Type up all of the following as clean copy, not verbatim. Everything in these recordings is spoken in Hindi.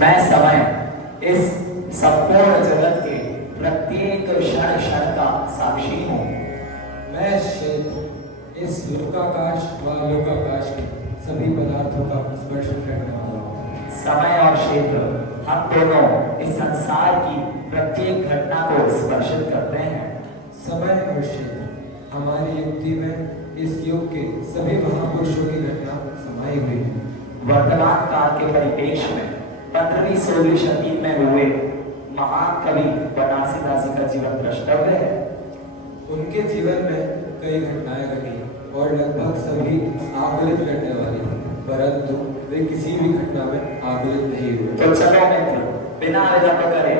मैं समय इस संपूर्ण जगत के प्रत्येक क्षण क्षण का साक्षी हूँ। मैं क्षेत्र इस लोकाकाश व लोकाकाश के सभी पदार्थों का स्पर्शन करने वाला हूँ। समय और क्षेत्र हम दोनों इस संसार की प्रत्येक घटना को स्पर्शित करते हैं। समय और क्षेत्र हमारी युक्ति में इस युग के सभी महापुरुषों की घटना समाई हुई है। वर्तमान काल के परिप्रेक्ष्य में 15वीं 16वीं शताब्दी में हुए महान कवि बनारसीदास जी का जीवन द्रष्टव्य है। उनके जीवन में कई घटनाएं घटी और लगभग सभी आकलित करने वाली थी, परंतु वे किसी भी घटना में आकलित नहीं हुए। तो चलो मित्र, बिना विलंब करे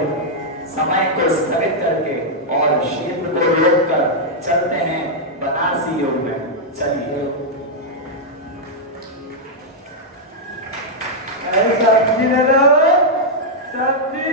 समय को स्थगित करके और क्षेत्र को रोककर चलते हैं बनारसी युग में। चलिए। सब्जी ले लो, सब्जी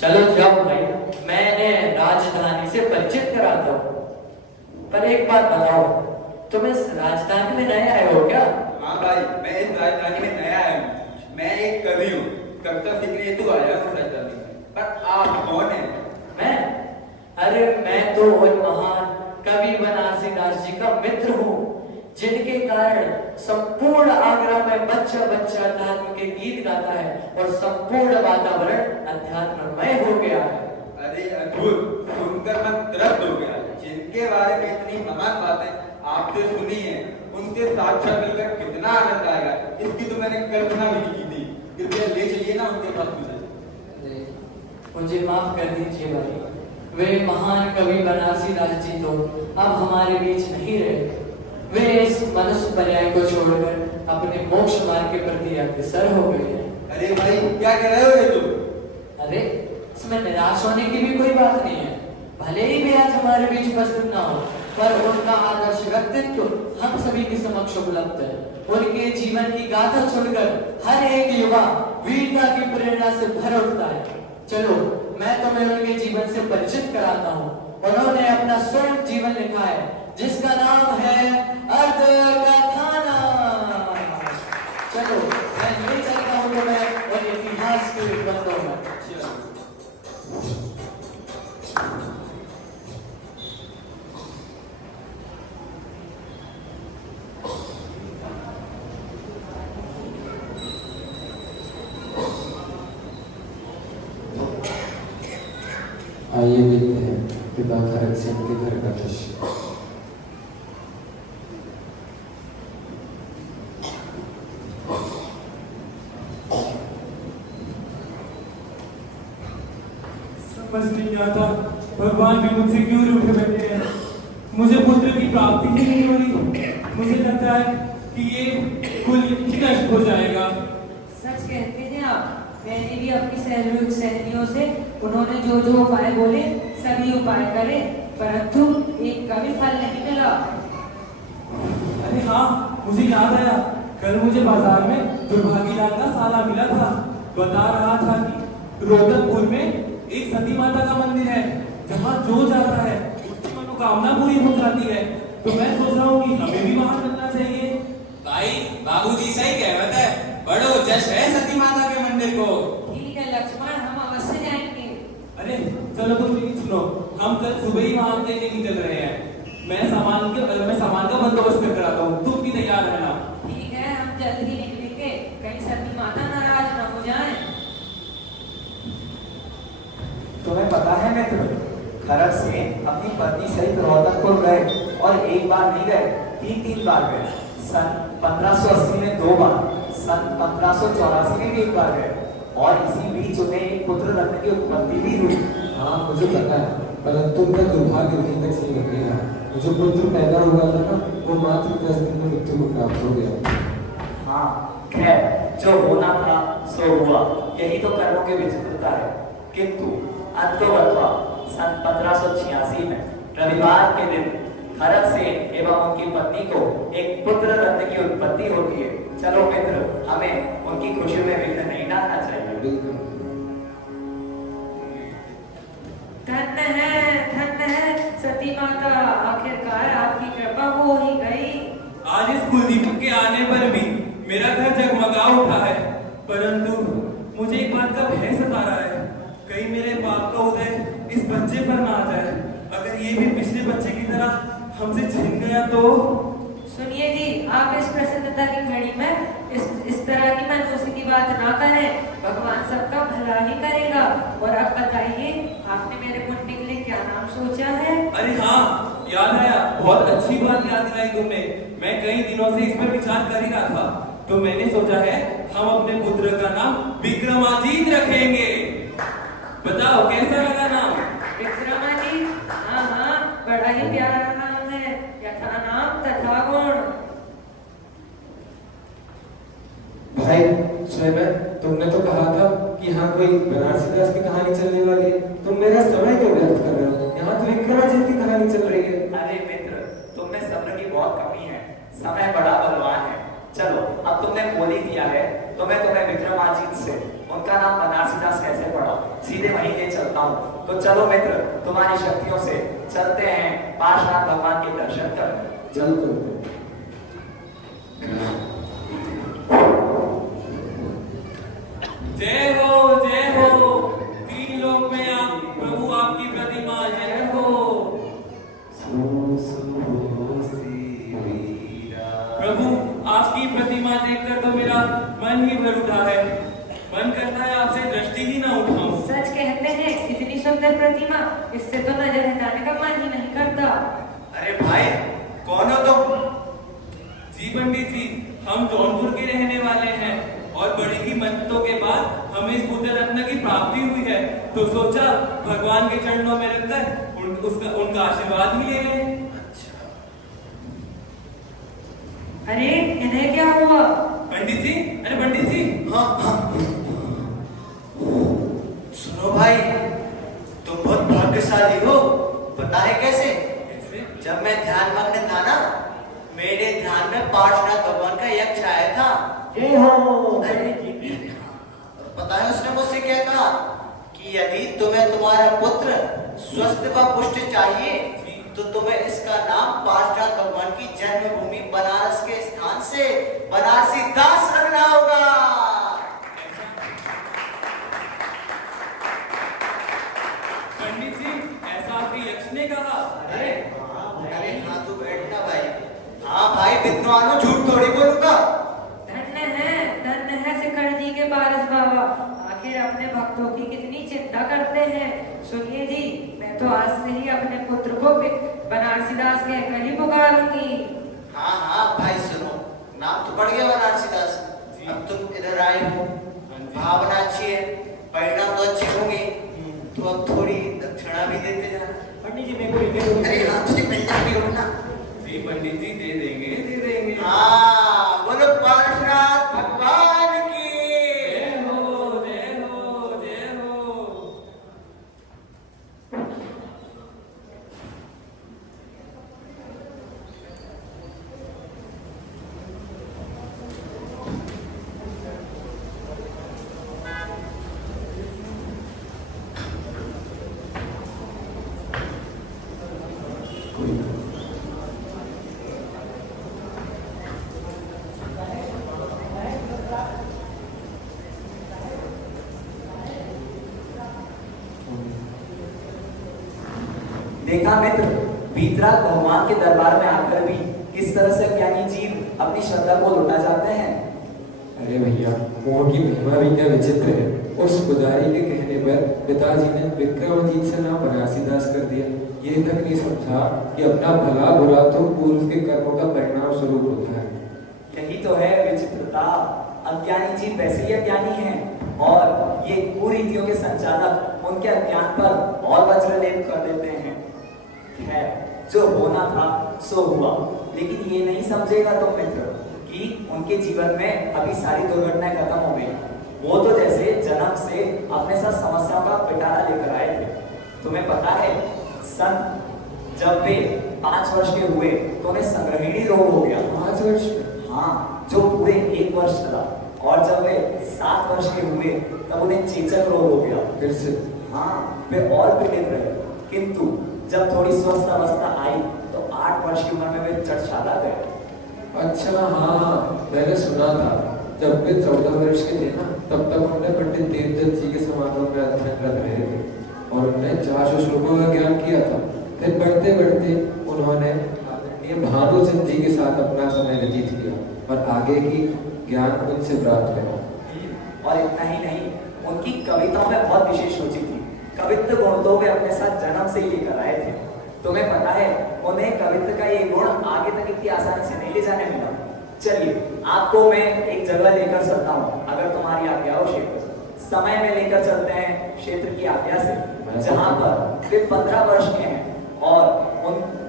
चलो जाओ भाई, मैंने राजधानी से परिचित कराता हूँ। पर एक बात बताओ, तुम इस राजधानी में नए आए हो क्या? हाँ भाई, मैं इस राजधानी में नया आया हूँ। मैं एक कवि हूँ, कविता सीखने हेतु आया हूँ राजधानी में। पर आप कौन हैं? मैं? अरे मैं तो उन महान कवि बनारसीदास जी का मित्र हूँ, जिनके कारण संपूर्ण आगरा में बच्चा बच्चा अध्यात्म के गीत गाता है और संपूर्ण वातावरण अध्यात्ममय हो गया है। अरे अद्भुत, सुनकर मन तृप्त हो गया। जिनके बारे में इतनी महान बातें आपसे सुनी है, उनसे साक्षात मिलकर कितना आनंद आएगा, इसकी तो मैंने कल्पना भी नहीं की थी। कृपया ले चलिए ना उनके पास मुझे माफ कर दीजिए भाई, वे महान कवि बनारसीदास जी तो अब हमारे बीच नहीं रहे। वे इस मनुष्य पर्याय को छोड़कर अपने मोक्ष मार्ग के प्रति अग्रसर हो गए हैं। अरे भाई, क्या कह रहे हो ये तुम? अरे इसमें निराश होने की भी कोई बात नहीं है। भले ही वे आज हमारे बीच उपस्थित ना हो, पर उनका आदर्श व्यक्तित्व हम सभी के समक्ष उपलब्ध है। उनके जीवन की गाथा सुनकर हर एक युवा वीरता की प्रेरणा से भर उठता है। चलो मैं तुम्हें उनके जीवन से परिचित कराता हूँ। उन्होंने अपना स्वयं जीवन लिखा है, जिसका नाम है अर्ध कथाना। चलो मैं ले चलता हूँ तुम्हें और इतिहास के विवरणों में। आइए देखते हैं पिता खरक सिंह के घर का दृश्य। समझ नहीं आता भगवान भी मुझसे क्यों रूठे बैठे हैं। मुझे पुत्र की प्राप्ति ही नहीं हो रही। मुझे लगता है कि ये कुल ही नष्ट हो जाएगा। सच कहते हैं आप। मैंने भी अपनी सहेलियों से उन्होंने जो जो उपाय बोले सभी उपाय करे, परंतु एक का भी फल नहीं मिला। अरे हाँ, मुझे याद आया, कल मुझे बाजार में दुर्भागी लाल का साला मिला था। बता रहा था कि रोहतकपुर में एक सती माता का मंदिर है, जहाँ जो जाता है उसकी मनोकामना पूरी हो जाती है। तो मैं सोच रहा हूँ कि हमें भी वहाँ चलना चाहिए। भाई बाबूजी सही कहते हैं, बड़ो जश्न है सती माता के मंदिर को। ठीक है लक्ष्मण, हम अवश्य जाएंगे। अरे चलो तुम मेरी सुनो, हम कल सुबह ही वहाँ के लिए निकल रहे हैं। मैं सामान का बंदोबस्त कर आता हूँ, तुम भी तैयार रहना। ठीक है, हम जल्द ही निकलेंगे, कहीं सती माता नाराज न हो जाए। तुम्हें पता है मित्र, खरक सिंह अपनी पत्नी सहित रोहतकपुर गए और एक बार नहीं गए, तीन बार गए। सन 1580 में 2 बार, सन 1584 में भी 1 बार गए, और इसी बीच उन्हें एक पुत्र रत्न की उत्पत्ति भी हुई। हाँ मुझे पता है, परंतु उनका दुर्भाग्य अभी तक सही लगेगा। जो पुत्र पैदा हुआ था ना, वो मात्र 10 दिन में मृत्यु को प्राप्त हो गया। हाँ खैर, जो होना था सो हुआ, यही तो कर्मों की विचित्रता है। किंतु अंतोगत्वा सन 1586 में रविवार के दिन खरक सिंह एवं उनकी पत्नी को एक पुत्र रत्न की उत्पत्ति होती है। चलो मित्र, हमें उनकी खुशी में विघ्न नहीं डालना चाहिए। बिल्कुल। धन्य है सती माता, आखिरकार आपकी कृपा हो ही गई। आज इस कुलदीपक के आने पर भी मेरा घर जगमगा उठा है, परंतु मुझे एक बात का भय सता रहा है, कहीं मेरे पाप का उदय इस बच्चे पर ना आ जाए। अगर ये भी पिछले बच्चे की तरह हमसे छिन गया तो। सुनिए जी, आप इस प्रसन्नता की घड़ी में इस तरह की मनमोसी की बात ना करें। भगवान सबका भला ही करेगा। और अब बताइए, आपने मेरे मुंडे के लिए क्या नाम सोचा है? अरे हाँ, याद आया, बहुत अच्छी बात याद दिलाई तुमने। मैं कई दिनों से इस पर विचार कर ही रहा था, तो मैंने सोचा है हम अपने पुत्र का नाम विक्रमाजीत रखेंगे। बताओ कैसा लगा नाम? विक्रमाजीत? हाँ, बड़ा ही प्यारा नाम है। यथा नाम तथा गुण। भाई स्वयं तुमने तो कहा था कि यहाँ कोई बनारसी दास की कहानी चलने वाली है। तुम मेरा समय क्यों व्यर्थ कर रहे हो? यहाँ तो विक्रमाजीत की कहानी चल रही है। अरे मित्र, तुम में सब्र की बहुत कमी है, समय बड़ा बलवान है। चलो, अब तुमने बोल ही दिया है तो मैं तुम्हें विक्रमाजीत से उनका नाम बनारसी दास कैसे पड़ा, सीधे वहीं ले चलता हूँ। तो चलो मित्र, तुम्हारी शक्तियों से चलते हैं पार्श्वनाथ भगवान के दर्शन करने। चलो जय हो, 3 लोक में आप प्रभु आपकी प्रतिमा जय हो। प्रभु आपकी प्रतिमा देखकर तो मेरा मन ही भर उठा है। मन करता है आपसे दृष्टि ही ना उठाऊं। सच कहते हैं, इतनी सुंदर प्रतिमा, इससे तो नजर हटाने का मन ही नहीं करता। अरे भाई, कौन हो तुम? जी पंडित जी, हम जौनपुर के रहने वाले हैं और बड़ी की मन्नतों के बाद हमें इस पुत्र रत्न की प्राप्ति हुई है, तो सोचा भगवान के चरणों में रखकर उनका आशीर्वाद ही ले लें। अरे इन्हें क्या हुआ? पंडित जी, अरे पंडित जी। हाँ, सुनो भाई, तुम बहुत भाग्यशाली हो। पता है कैसे? जब मैं ध्यान मग्न था ना, मेरे ध्यान में पार्श्वनाथ भगवान का यज्ञ आया था। जय हो। पता है उसने मुझसे क्या कहा? कि यदि तुम्हें तुम्हारा पुत्र स्वस्थ व पुष्ट चाहिए, तो तुम्हें इसका नाम पार्श्वनाथ भगवान की जन्मभूमि बनारस के स्थान से बनारसी दास रखना होगा। पंडित जी, ऐसा आपके यक्ष ने कहा? अरे हाँ, तू बैठना भाई। हाँ भाई, विद्वानों झूठ थोड़ी बोलूंगा। धन्य है शिखर जी के पारस बाबा, आखिर अपने भक्तों की कितनी चिंता करते हैं। सुनिए जी, तो आज से ही अपने पुत्र को बनारसी दास कहकर ही पुकारूंगी। हाँ हाँ भाई सुनो, नाम तो पड़ गया बनारसी दास। अब तुम इधर आए हो, भावना अच्छी है, परिणाम तो अच्छे होंगे, तो अब थोड़ी दक्षिणा भी देते जाना। पंडित जी मेरे को इतने अरे हाँ, तुझे मिलना भी हो ना। जी पंडित जी, दे देंगे। हाँ, बोलो पार्श्वनाथ भगवान की। जय हो जय हो जय हो। देखा मित्र, वीतराग भगवान के दरबार में आकर भी किस तरह से ज्ञानी जीव अपनी श्रद्धा को लुटा जाते हैं। अरे भैया, मोह की महिमा भी क्या विचित्र है। उस पुजारी के कहने पर पिताजी ने विक्रमाजीत से नाम बनारसी दास कर दिया। ये तक नहीं समझा कि अपना भला बुरा तो पूर्व के कर्मों का परिणाम स्वरूप होता है। यही तो है विचित्रता। अज्ञानी जीव वैसे ही अज्ञानी हैं और ये कुरीतियों के संचालक उनके अज्ञान पर और वज्र लेप कर देते हैं। खैर, जो होना था सो हुआ, लेकिन ये नहीं समझेगा तो मित्र कि उनके जीवन में अभी सारी दुर्घटनाएं खत्म हो गई। वो तो जैसे जन्म से अपने साथ समस्याओं का पिटारा लेकर आए थे। तुम्हें पता है, जब वे 5 वर्ष के हुए तो उन्हें संग्रहिणी रोग हो गया। 5 वर्ष में? हाँ, जो पूरे 1 वर्ष चला। और जब वे 7 वर्ष के हुए तब उन्हें चेचक रोग हो गया। फिर से? हाँ, वे और पीड़ित रहे, किंतु जब थोड़ी स्वस्थ अवस्था आई तो 8 वर्ष की उम्र में वे चढ़शाला गए। अच्छा हाँ, मैंने सुना था जब वे 14 वर्ष के थे ना, तब तक उन्होंने पंडित देवदत्त जी के समारोह में अध्ययनरत रहे थे और उन्होंने 400 श्लोकों का ज्ञान किया था। फिर बढ़ते बढ़ते उन्होंने भानुचंद जी के साथ अपना समय व्यतीत किया और आगे की ज्ञान उनसे प्राप्त करा। और इतना ही नहीं, उनकी कविताओं में बहुत विशेष रुचि थी। कवित्व गुण तो वे अपने साथ जन्म से ही लेकर आए थे। तुम्हें पता है, उन्हें कवित्व का ये गुण आगे तक इतनी आसानी से नहीं ले जाने मिला। चलिए, आपको मैं एक जगह लेकर चलता हूँ, अगर तुम्हारी आज्ञा हो क्षेत्र। समय में लेकर चलते हैं क्षेत्र की आज्ञा से, जहाँ पर वे 15 वर्ष के हैं और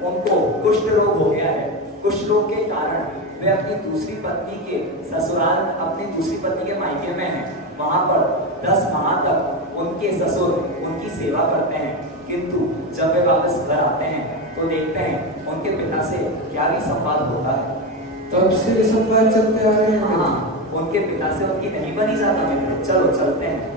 उनको कुष्ठ रोग हो गया है। कुष्ठ रोग के कारण वे अपनी दूसरी पत्नी के ससुराल, अपनी दूसरी पत्नी के मायके में हैं। वहां पर 10 माह तक उनके ससुर उनकी सेवा करते हैं, किंतु जब वे वापस घर आते हैं तो देखते हैं उनके पिता से क्या भी संवाद होता है। तब से ये संवाद चलते आ रहे हैं। हाँ, उनके पिता से उनकी नहीं बनी जाता मित्र। चलो चलते हैं।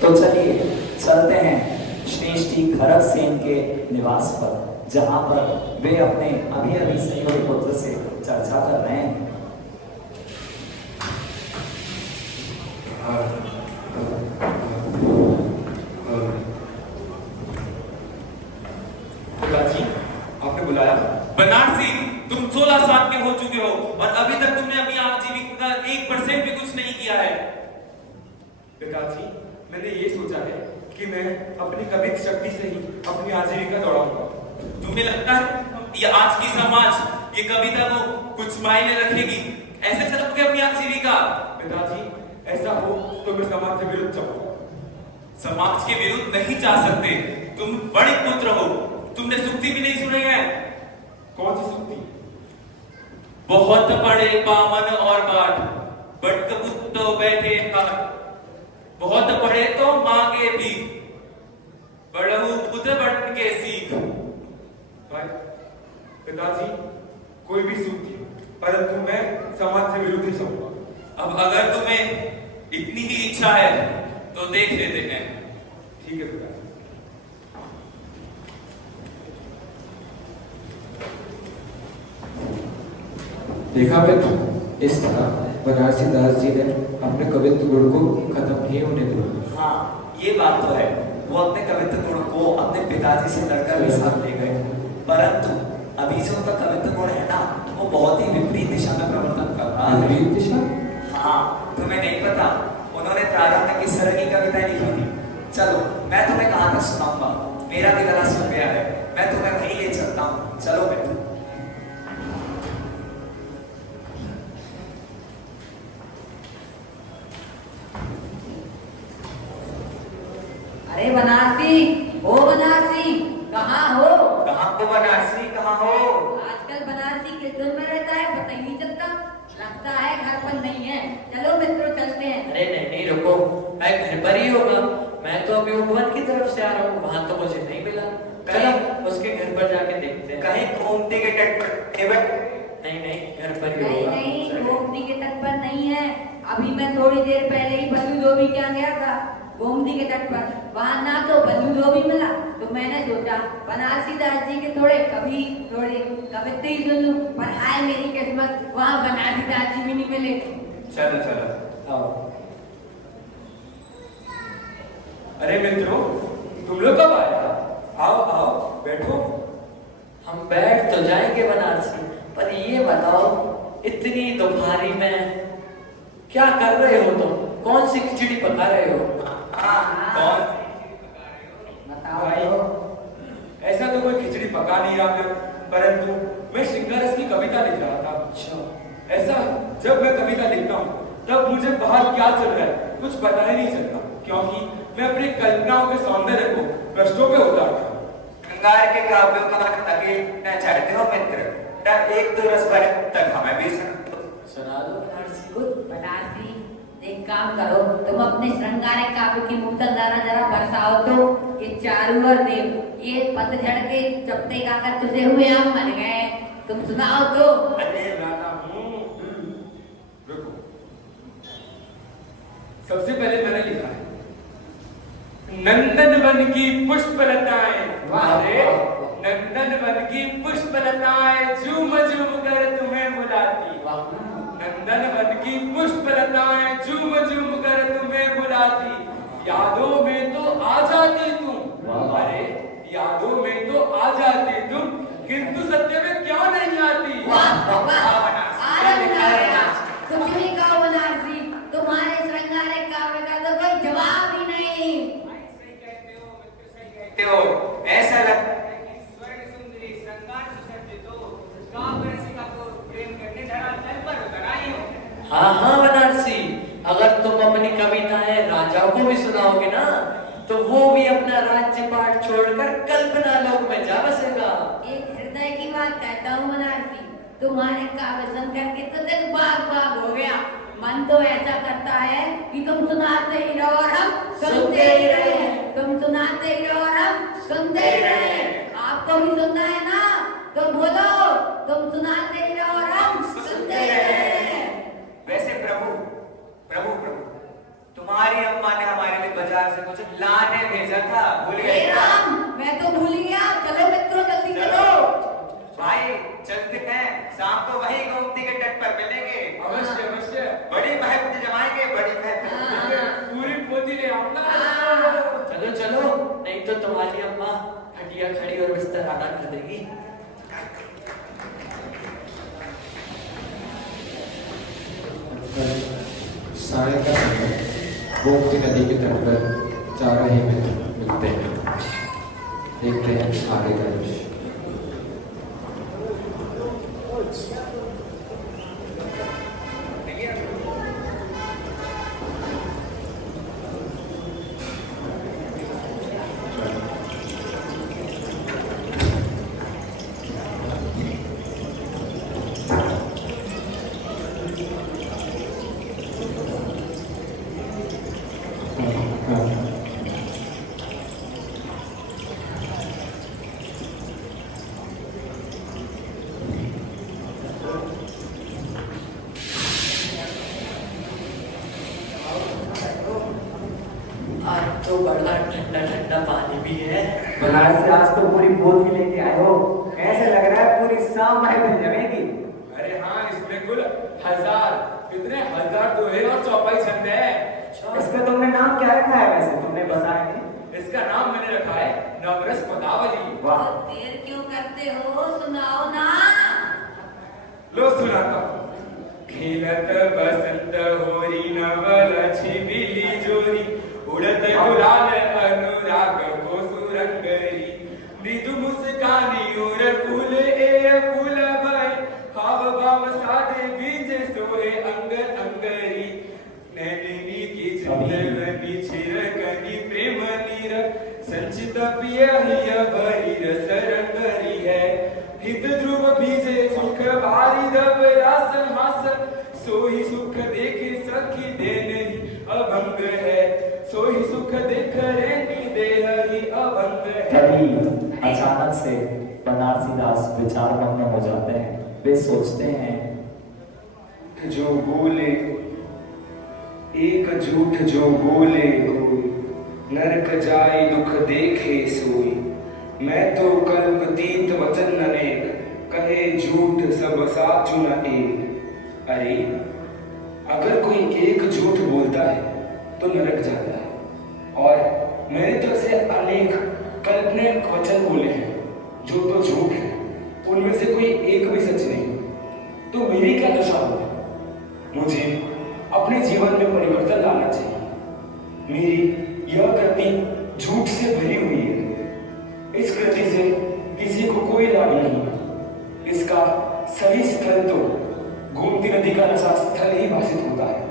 तो चलिए चलते हैं श्रेष्ठी खरक सेन के निवास पर, जहां पर वे अपने अभी अभी संयोगी पुत्र से चर्चा कर रहे हैं। जी, आपने बुलाया? बनारसी, तुम 16 साल के हो चुके हो और अभी तक तुमने अपनी आजीविका का 1% भी कुछ नहीं किया है। पिताजी, मैंने ये सोचा है कि मैं अपनी कवित शक्ति से ही अपनी आजीविका दौड़ाऊंगा। तुम्हें लगता है ये आज की समाज ये कविता को कुछ मायने रखेगी? ऐसे चलोगे अपनी आजीविका? पिताजी, ऐसा हो तो मैं समाज से विरुद्ध जाऊंगा। समाज के विरुद्ध नहीं जा सकते। तुम बड़े पुत्र हो, तुमने सुक्ति भी नहीं सुने हैं। कौन सी सूख थी? बहुत पड़े बामन और बाट, बट कुत्तो बैठे काट, बहुत पढ़े तो मांगे भी, बड़हु बुध बट के सीख। भाई पिताजी, कोई भी सूख थी, परंतु मैं समाज से विरुद्ध ही जाऊंगा। अब अगर तुम्हें इतनी ही इच्छा है तो देख लेते हैं। ठीक है पिताजी। देखा मित्र, इस तरह बनारसी दास जी ने अपने कवित्व गुण को खत्म नहीं होने दिया। हाँ, ये बात तो है। वो अपने कवित्व गुण को अपने पिताजी से लड़कर भी साथ ले गए, परंतु अभी जो उनका कवित्व गुण है ना, वो बहुत ही विपरीत दिशा में प्रवर्तन कर रहा है। विपरीत दिशा? हाँ, तुम्हें नहीं पता उन्होंने प्रारंभ में किस तरह की कविताएं लिखी थी? चलो मैं तुम्हें कहाँ तक सुनाऊंगा, मेरा भी गला सूख गया है, मैं तुम्हें वहीं ले चलता हूँ। चलो मित्र। अरे बनारसी, ओ बनारसी, कहाँ हो? कहाँ हो बनारसी, कहाँ हो? आजकल बनारसी किस धुन में रहता है पता ही नहीं चलता। लगता है घर पर नहीं है। चलो मित्रों चलते हैं। अरे नहीं नहीं रुको, मैं घर पर ही होगा। मैं तो अभी उपवन की तरफ से आ रहा हूँ, वहां तो मुझे नहीं मिला। चलो उसके घर पर जाके देखते हैं। कहीं गोमती के तट पर केवल? नहीं नहीं, घर पर ही नहीं होगा। नहीं, गोमती के तट पर नहीं है। अभी मैं थोड़ी देर पहले ही बल्लू धोबी के यहाँ गया था, गोमती के तट पर। वहां ना तो बल्लू धोबी मिला, तो मैंने सोचा बनारसी दास जी के थोड़े कवित्व ही सुन लूं। पर हाय मेरी किस्मत, वहां बनारसी दास जी भी नहीं मिले। चलो चलो आओ। अरे मित्रों, तुम लोग कब आया? आओ आओ बैठो। हम बैठ तो जाएंगे बनारसी, पर ये बताओ इतनी दोपहरी में क्या कर रहे हो तुम? कौन सी खिचड़ी पका रहे हो? कौन? बताओ भाई, तो। ऐसा तो कोई खिचड़ी पका नहीं रहा मैं, परंतु मैं श्रृंगार रस की कविता लिख रहा था। अच्छा। ऐसा जब मैं कविता लिखता हूँ तब मुझे बाहर क्या चल रहा है कुछ पता ही नहीं चलता, क्योंकि मैं अपनी कल्पनाओं के सौंदर्य को पृष्ठों पे उतारता हूँ। श्रृंगार के काव्यों का अकेलना चाहते हो मित्र? एक दो रस भरे तक हमें भी सुना दो बनारसी। बनारसी, एक काम करो, तुम अपने श्रृंगारिक काव्य की मूर्तधारा जरा बरसाओ तो। ये चारू और देव ये पतझड़ के चपटे गाकर तुझे हुए हम मर गए, तुम सुनाओ तो। अरे लाता हूँ, रुको। सबसे पहले मैंने लिखा है, नंदन वन की पुष्पलताएं, अरे नंदन वन की पुष्पलताएं झूम झूम कर तुम्हें बुलाती। नंदन वन की पुष्पलताएं झूम झूम कर तुम्हें बुलाती, यादों में तो आ जाती तुम। अरे यादों में तो आ जाती तुम, किंतु सत्य में क्यों नहीं आती? कुछ भी कहो बनारसी, तुम्हारे श्रृंगारिक काव्य का तो कोई जवाब ही नहीं। ऐसा लगता है हाँ हाँ बनारसी, अगर तुम अपनी कविताएं राजाओं को भी सुनाओगे ना, तो वो भी अपना राज्य पाठ छोड़कर कल्पना लोक में जा बसेगा। एक हृदय की बात कहता हूँ बनारसी, तुम्हारे काव्य सुन करके तो दिल बाग बाग हो गया। मन तो ऐसा करता है कि तुम सुनाते ही रहो और हम सुनते ही रहे। तुम सुनाते ही रहो और हम सुनते ही रहे। आपको भी सुनना है ना, तो बोलो, तुम सुनाते ही रहो और हम सुनते ही रहे। वैसे प्रभु प्रभु प्रभु, तुम्हारी अम्मा ने हमारे लिए बाजार से कुछ लाने भेजा था, भूल गए हे क्या? राम, मैं तो भूल ही गया। चलो मित्रों जल्दी चलो। भाई चलते हैं, शाम को वही गोमती के तट पर मिलेंगे। अवश्य अवश्य, बड़ी महफिल जमाएंगे, बड़ी महफिल। पूरी पोती ले आऊंगा। चलो चलो, नहीं तो तुम्हारी अम्मा खटिया खड़ी और बिस्तर आना कर देगी। साय का समय गोमती नदी के तट पर जा रहे मित्र मिलते हैं। देखते हैं आगे का दृश्य। ठंडा ठंडा पानी भी है। बनारस से आज तो पूरी बोतल लेके आए हो, कैसे लग रहा है पूरी शाम भाई बन जमेगी। अरे हाँ, इसमें कुल 1000 कितने 1000 दोहे और चौपाई छंद है। इसका तुमने नाम क्या रखा है वैसे, तुमने बताया नहीं। इसका नाम मैंने रखा है नवरस पदावली। वाह, तो देर क्यों करते हो, सुनाओ ना। लो सुनाता हूँ। खेलत बसंत होरी नवल छिबिली जोरी, उड़त गुलाल अनुराग को सुरंगरी, मृदु मुस्कानी और फूल ए फूल भय, हाव भाव साधे बीज सोहे अंग अंगरी, नैनी की चिंतनी छिरकनी प्रेम नीर, संचित पिय हिय भरी रस रंगरी है, हित ध्रुव बीजे सुख भारी दब रासन हास, सोही सुख देखे सखी दे नहीं अभंग है, सोही सुख देख रेनी देह ही अभंग है। कभी अचानक से बनारसी दास विचार मग्न हो जाते हैं। वे सोचते हैं, जो बोले एक झूठ जो बोले होई, नरक जाय दुख देखे सोई, मैं तो कल्पतीत वचन अनेक, कहे झूठ सब साचु न एक। अरे अगर कोई एक झूठ बोलता है तो नरक जाता है, और मैंने तो ऐसे अनेक काल्पनिक वचन बोले हैं जो तो झूठ है, उनमें से कोई एक भी सच नहीं, तो मेरी क्या दशा होगी। मुझे अपने जीवन में परिवर्तन लाना चाहिए। मेरी यह कृति झूठ से भरी हुई है, इस कृति से किसी को कोई लाभ नहीं है। इसका सही स्थल तो गोमती नदी का रसा स्थल ही भाषित होता है।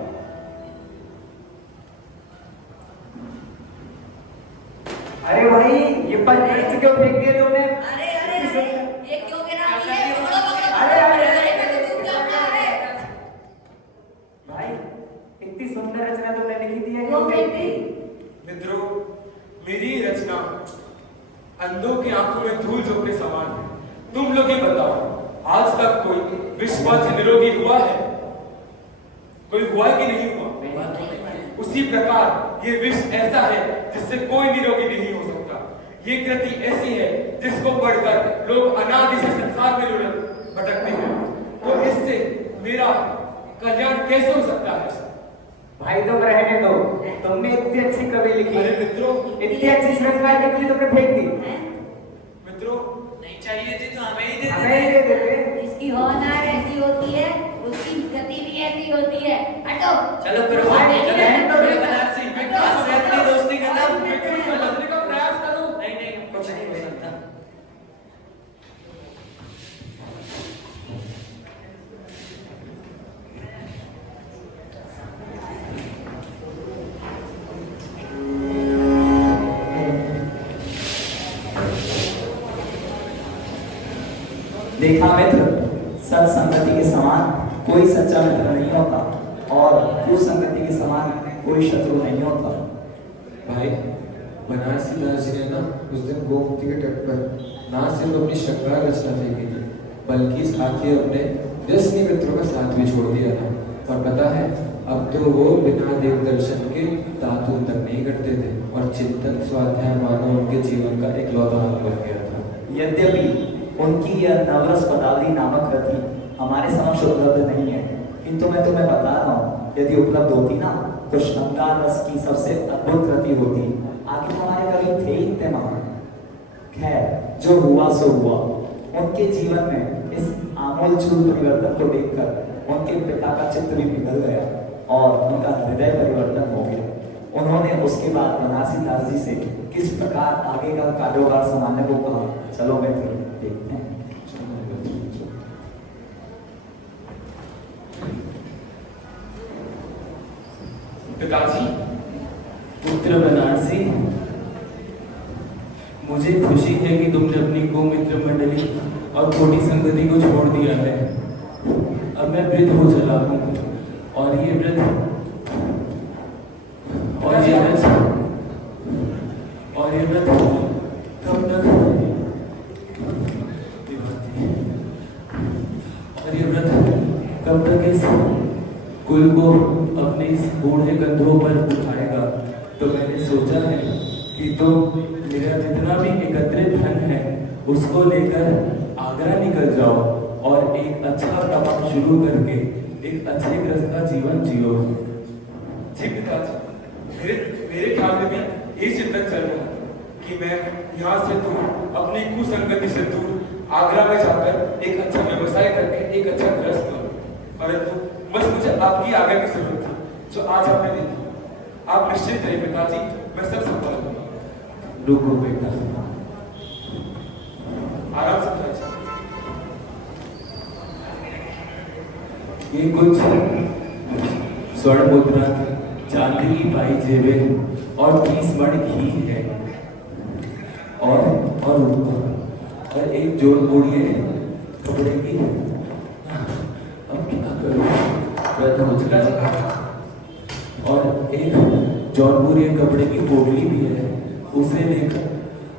अरे भाई ये पंच क्यों फेंक दिए तुमने। अरे अरे अरे, ये क्यों गिरा दिए? पकड़ो, पकड़ो, अरे, अरे, अरे, मैं तो डूब जाऊंगा, अरे। भाई इतनी सुंदर रचना तुमने लिखी थी है, क्यों क्यों फेंक फेंक दी? दी? मित्रों, मेरी रचना अंधों की आंखों में धूल झोंकने समान है। तुम लोग ही बताओ, आज तक कोई विश्वास से निरोगी हुआ है? कोई हुआ है कि नहीं हुआ? उसी प्रकार ये विश्व ऐसा है जिससे कोई निरोगी नहीं हो सकता। ये कृति ऐसी है जिसको पढ़कर लोग अनादि से संसार में भटकते हैं, तो इससे मेरा कल्याण कैसे हो सकता है? भाई तुम रहने दो, तुमने इतनी अच्छी कवि लिखी, अरे मित्रों, इतनी अच्छी रचना लिखी, तुमने फेंक दी। मित्रों, नहीं चाहिए थी तो हमें ही दे हमें ही दे देते। इसकी होनहार ऐसी होती है, उसकी गति भी ऐसी होती है। हटो। चलो फिर चलो, भाई, चलो, चलो, चलो, बनारसी, हटो। आपसे अपनी दोस्ती का नाम मित्रों को बदलने का प्रयास करो। नहीं नहीं, कुछ नहीं हो सकता। देखा मित्र, सत्संगति के समान कोई सच्चा मित्र नहीं होता और कुसंगति के समान कोई शत्रु नहीं होता। भाई बनारसी दास जी ने ना उस दिन गोमती के तट पर ना सिर्फ अपनी श्रृंगार रचना फेंकी थी, बल्कि साथ ही अपने व्यसनी मित्रों का साथ भी छोड़ दिया था। और पता है, अब तो वो बिना देव दर्शन के दातून तक नहीं करते थे, और चिंतन स्वाध्याय मानो उनके जीवन का एक लौता अंग बन गया था। यद्यपि उनकी यह नवरस पदावली नामक कृति हमारे समक्ष उपलब्ध नहीं है, किंतु मैं तुम्हें बता रहा हूँ, यदि उपलब्ध होती ना तो श्रृंगार रस की सबसे अद्भुत कृति होती। आखिर हमारे कवि थे ही इतने महान। खैर, जो हुआ सो हुआ। उनके जीवन में इस आमूलचूल परिवर्तन को देखकर उनके पिता का चित्त भी पिघल गया और उनका हृदय परिवर्तन हो गया। उन्होंने उसके बाद बनारसी दास जी से किस प्रकार आगे का कारोबार संभालने को कहा। चलो मित्र, देखते हैं। पिताजी, पुत्र बनारसी, मुझे खुशी है कि तुमने अपनी गोमित्र मंडली और छोटी संगति को छोड़ दिया है। अब मैं वृद्ध हो चला हूँ और ये व्रत कब तक इस कुल को अपने इस बूढ़े कंधों पर उठाएगा। तो मैंने सोचा है कि तो मेरा जितना भी एकत्रित धन है उसको लेकर आगरा निकल जाओ और एक अच्छा व्यापार शुरू करके एक अच्छे ग्रस्त का जीवन जियो। जी पिताजी, मेरे ख्याल में भी यही चिंतन चल रहा है कि मैं यहाँ से दूर, अपनी कुसंगति से दूर आगरा में जाकर एक अच्छा व्यवसाय करके एक अच्छा ग्रस्त करूं। परंतु बस मुझे आपकी आज्ञा की जरूरत थी, जो आज आपने दी थी। आप निश्चित रहिए पिताजी, मैं सब संभाल लूंगा। रुको बेटा, आराम से पिताजी। ये कुछ स्वर्ण मुद्रा, चांदी की पाई जेबें और 30 मण घी है और एक जोड़ बोरी है कपड़े की। अब क्या करूं, वैसा मुझे और एक जौनपुर ये कपड़े की पोटली भी है, उसे लेकर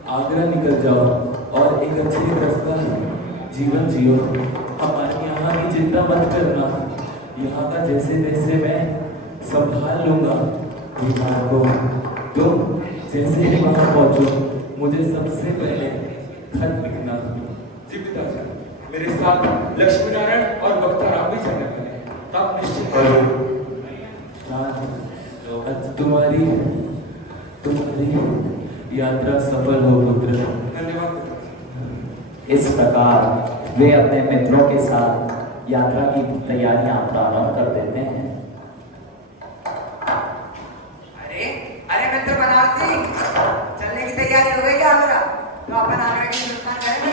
आगरा निकल जाओ और एक अच्छे रास्ता जीवन जियो। हमारे यहाँ की चिंता मत करना, यहाँ का जैसे तैसे मैं संभाल लूंगा बीमार को। तुम जैसे ही वहाँ पहुँचो मुझे सबसे पहले खत लिखना। जी पिताजी, मेरे साथ लक्ष्मी नारायण और वक्ता राम भी चलने वाले हैं, तो आप निश्चित करो। तुम्हारी यात्रा सफल हो पुत्र। धन्यवाद। इस प्रकार वे अपने मित्रों के साथ यात्रा की तैयारियां प्रारंभ कर देते हैं। अरे अरे मित्र बनारसी, चलने की तैयारी हो गई क्या हमारा? तो अपन आगरा की प्रस्थान करेंगे।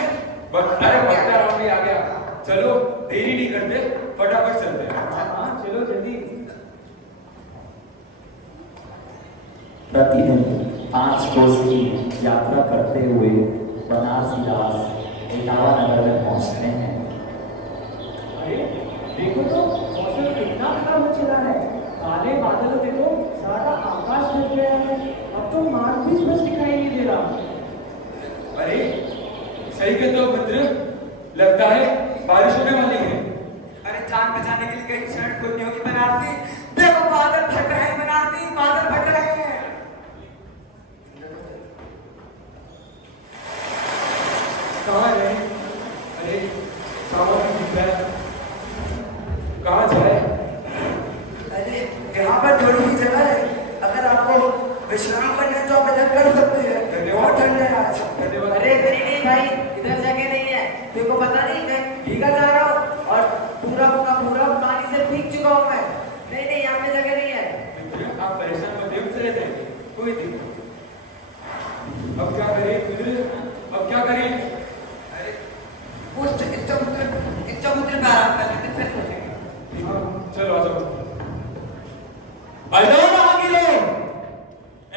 अरे वक्ता राम भी आ गया, चलो देरी नहीं करते, फटाफट चलते हैं। हाँ चलो जल्दी। प्रतिदिन 5 कोस की यात्रा करते हुए बनारसी दास इटावा नगर में पहुंचते हैं। अरे देखो तो मौसम कितना खराब हो चला है। काले बादलों में तो सारा आकाश ढक गया है। अब तो मार्ग भी स्पष्ट दिखाई नहीं दे रहा। अरे सही कहते हो मित्र, लगता है बारिश होने वाली है। अरे जान बचाने के लिए कई क्षण खुलनी होगी बनारसी। देखो बादल फट रहे हैं बनारसी, बादल फट रहे हैं। कहाँ है? अरे सामान दिख रहा है, कहाँ जाए? अरे यहाँ पर थोड़ी सी जगह है, अगर आपको विश्राम करना है तो आप इधर कर सकते हैं। धन्यवाद। बहुत ठंड है आज। धन्यवाद। अरे मेरी नहीं भाई, इधर जगह नहीं है। देखो पता नहीं, मैं भीगा जा रहा हूँ और पूरा पानी से भीग चुका हूँ मैं। नहीं यहाँ पे जगह नहीं है। आप परेशान मत होइए, चले जाएंगे, कोई दिक्कत नहीं। अब क्या करें मित्र, अब क्या करें? इस समुद्र का आराम कर लेते, फिर सोचेंगे। हाँ, चलो आ जाओ। अरे आगे लो,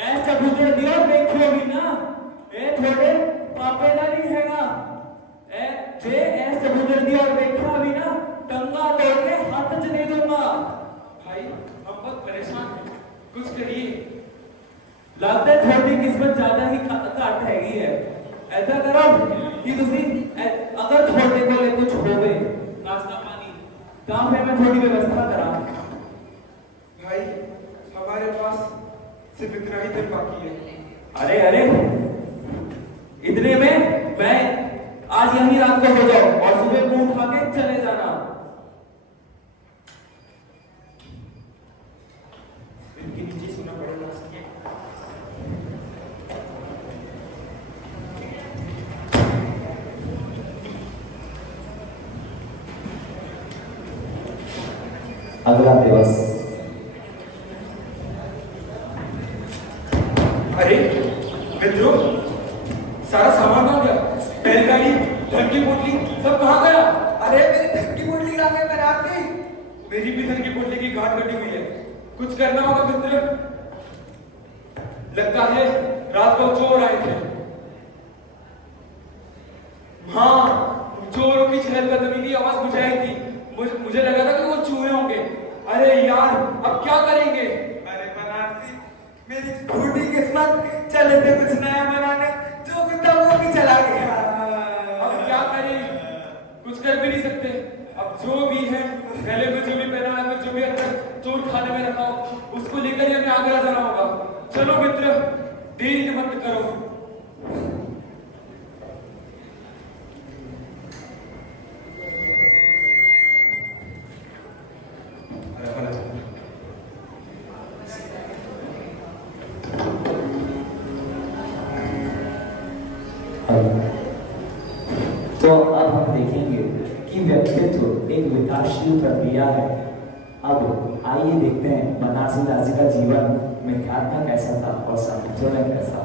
ऐसा गुजर दिया देखियो भी ना, ए थोड़े पापेला नहीं हैगा। ए जे ऐसा गुजर दिया और देखा भी ना, टंगा तोड़ के हाथ से दे दूंगा। भाई हम बहुत परेशान हैं, कुछ करिए। लगता है थोड़ी किस्मत ज्यादा ही घट हैगी है। ऐसा करो कि तुसी अगर थोड़े को ले कुछ होवे नाश्ता पानी, तो फिर मैं थोड़ी व्यवस्था करा। भाई हमारे पास सिर्फ इतना ही धन बाकी है। अरे इतने में मैं आज यहीं रात को हो जाऊं और सुबह को उठा के चले जाना। इनके नीचे सुना पड़ेगा। अगला दिवस। अरे मित्रों, सारा सामान कहाँ गया? बैलगाड़ी, धन की पोटली, सब कहाँ गया? अरे मेरी धन की पोटली कहाँ गई बनारसी? मेरी भी धन की पोटली की गांठ कटी हुई है, कुछ करना होगा मित्र। लगता है रात को चोर आए थे। हाँ, चोरों की चहलकदमी की आवाज बुझाई थी। मुझे लगा था कि वो चूहे होंगे। अरे यार, अब क्या करेंगे? अरे बनारसी, मेरी फूटी किस्मत, चले थे कुछ नया बनाने, जो कुछ था वो भी चला गया। अब क्या करें? कुछ कर भी नहीं सकते। अब जो भी है, गले में जो भी पहना है, जो भी अंदर चोर खाने में रखा हो, उसको लेकर ही हमें आगरा जाना होगा। चलो मित्र, देरी मत करो। तो अब हम देखेंगे कि व्यक्तित्व एक विकासशील प्रक्रिया है। अब आइए देखते हैं बनारसी दास जी का जीवन मिथ्यात्व में कैसा था और साहित्य में कैसा।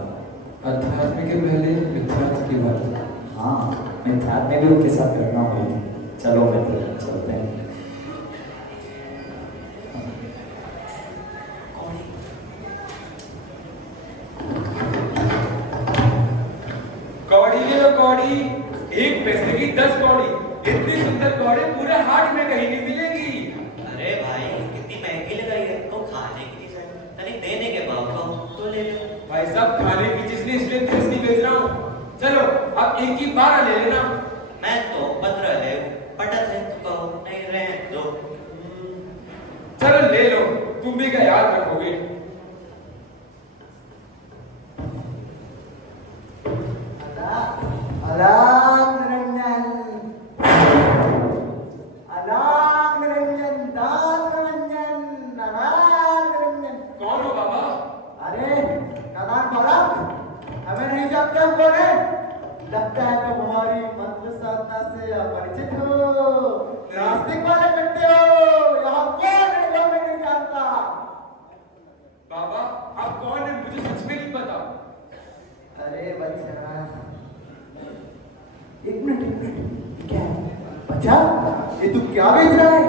अध्यात्म के पहले मिथ्यात्व की बात। हाँ, मिथ्यात्व में भी उनके साथ घटना हुई थी। चलो मित्र चलते हैं। कौड़ी ले लो कौड़ी, 1 पैसे की 10 कौड़ी। इतनी सुंदर कौड़ी पूरे हाट में कहीं नहीं मिलेगी। अरे भाई कितनी महंगी लगाई है, तो खाने की चीज है, यानी देने के भाव को तो ले लो। भाई साहब खाने की चीज नहीं, इसलिए सस्ती बेच रहा हूँ। चलो अब एक की 12 ले लेना। मैं तो 15 ले पटत है तो कहो, नहीं रहे दो। चलो ले लो, तुम भी का याद रखोगे। अलाक निरंजन, अलाक निरंजन, दान निरंजन, अलाक निरंजन। कौन हो बाबा? अरे नादान बालक, हमें नहीं जानते हो कौन है? लगता है तुम हमारी मंत्र साधना से अपरिचित हो, नास्तिक वाले करते हो। यहाँ कौन है जो हमें नहीं जानता? बाबा आप कौन है, मुझे सच में नहीं पता। अरे बच्चा, एक मिनट, क्या बच्चा ये तू क्या बेच रहा है?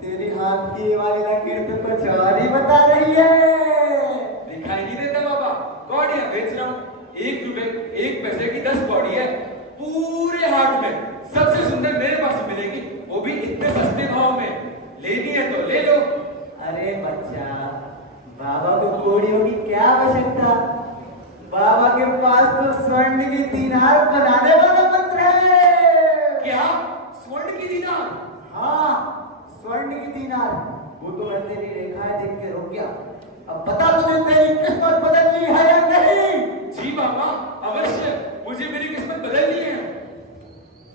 तेरी हाथ की वाली लकीर तो कुछ और ही बता रही है। दिखाई नहीं देता बाबा, कौड़ियां बेच रहा हूँ। 1 रुपए 1 पैसे की 10 कौड़ी है। पूरे हाट में सबसे सुंदर मेरे पास मिलेगी, वो भी इतने सस्ते भाव में। लेनी है तो ले लो। अरे बच्चा, बाबा को कौड़ियों की क्या आवश्यकता? बाबा के पास तो स्वर्ण की दीनार बनाने वाला मंत्र है। क्या स्वर्ण की दीनार? हाँ, स्वर्ण की दीनार। वो तो मैंने तेरी रेखाएं देख के रोक गया। अब बता तुझे तेरी किस्मत बदलनी है या नहीं? जी बाबा अवश्य, मुझे मेरी किस्मत बदलनी है।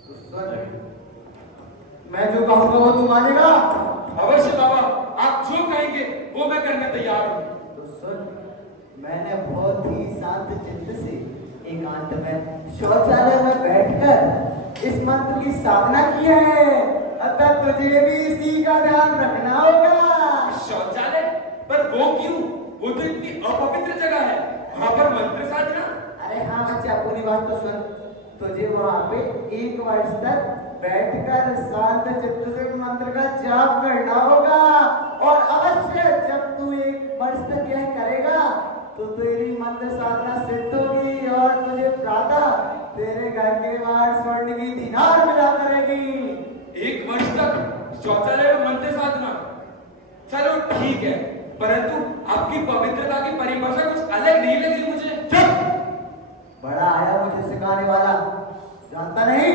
तो सुन, मैं जो कहूँगा वो तू मानेगा? अवश्य बाबा, आप जो कहेंगे वो मैं करने तैयार हूँ। तो सुन, मैंने बहुत ही शांत चित्त से एकांत में शौचालय में बैठकर इस मंत्र की साधना की है। अतः तुझे भी इसी का ध्यान रखना होगा। शौचालय? पर वो क्यों? वो तो इतनी अपवित्र जगह है, वहाँ पर मंत्र साधना? अरे हाँ बच्चा, पूरी बात तो सुन। तुझे वहाँ पे 1 वर्ष तक बैठकर शांत चित्त से मंत्र का जाप करना होगा। और अवश्य जब तू 1 वर्ष तक यह करेगा तो तेरी मंत्र साधना सिद्ध होगी और तुझे प्रातः तेरे घर के बाहर स्वर्ण की दीनार मिला करेगी। 1 वर्ष तक शौचालय में मंत्र साधना? चलो ठीक है, परंतु आपकी पवित्रता की परिभाषा कुछ अलग नहीं लगी मुझे। चुप! बड़ा आया मुझे सिखाने वाला, जानता नहीं?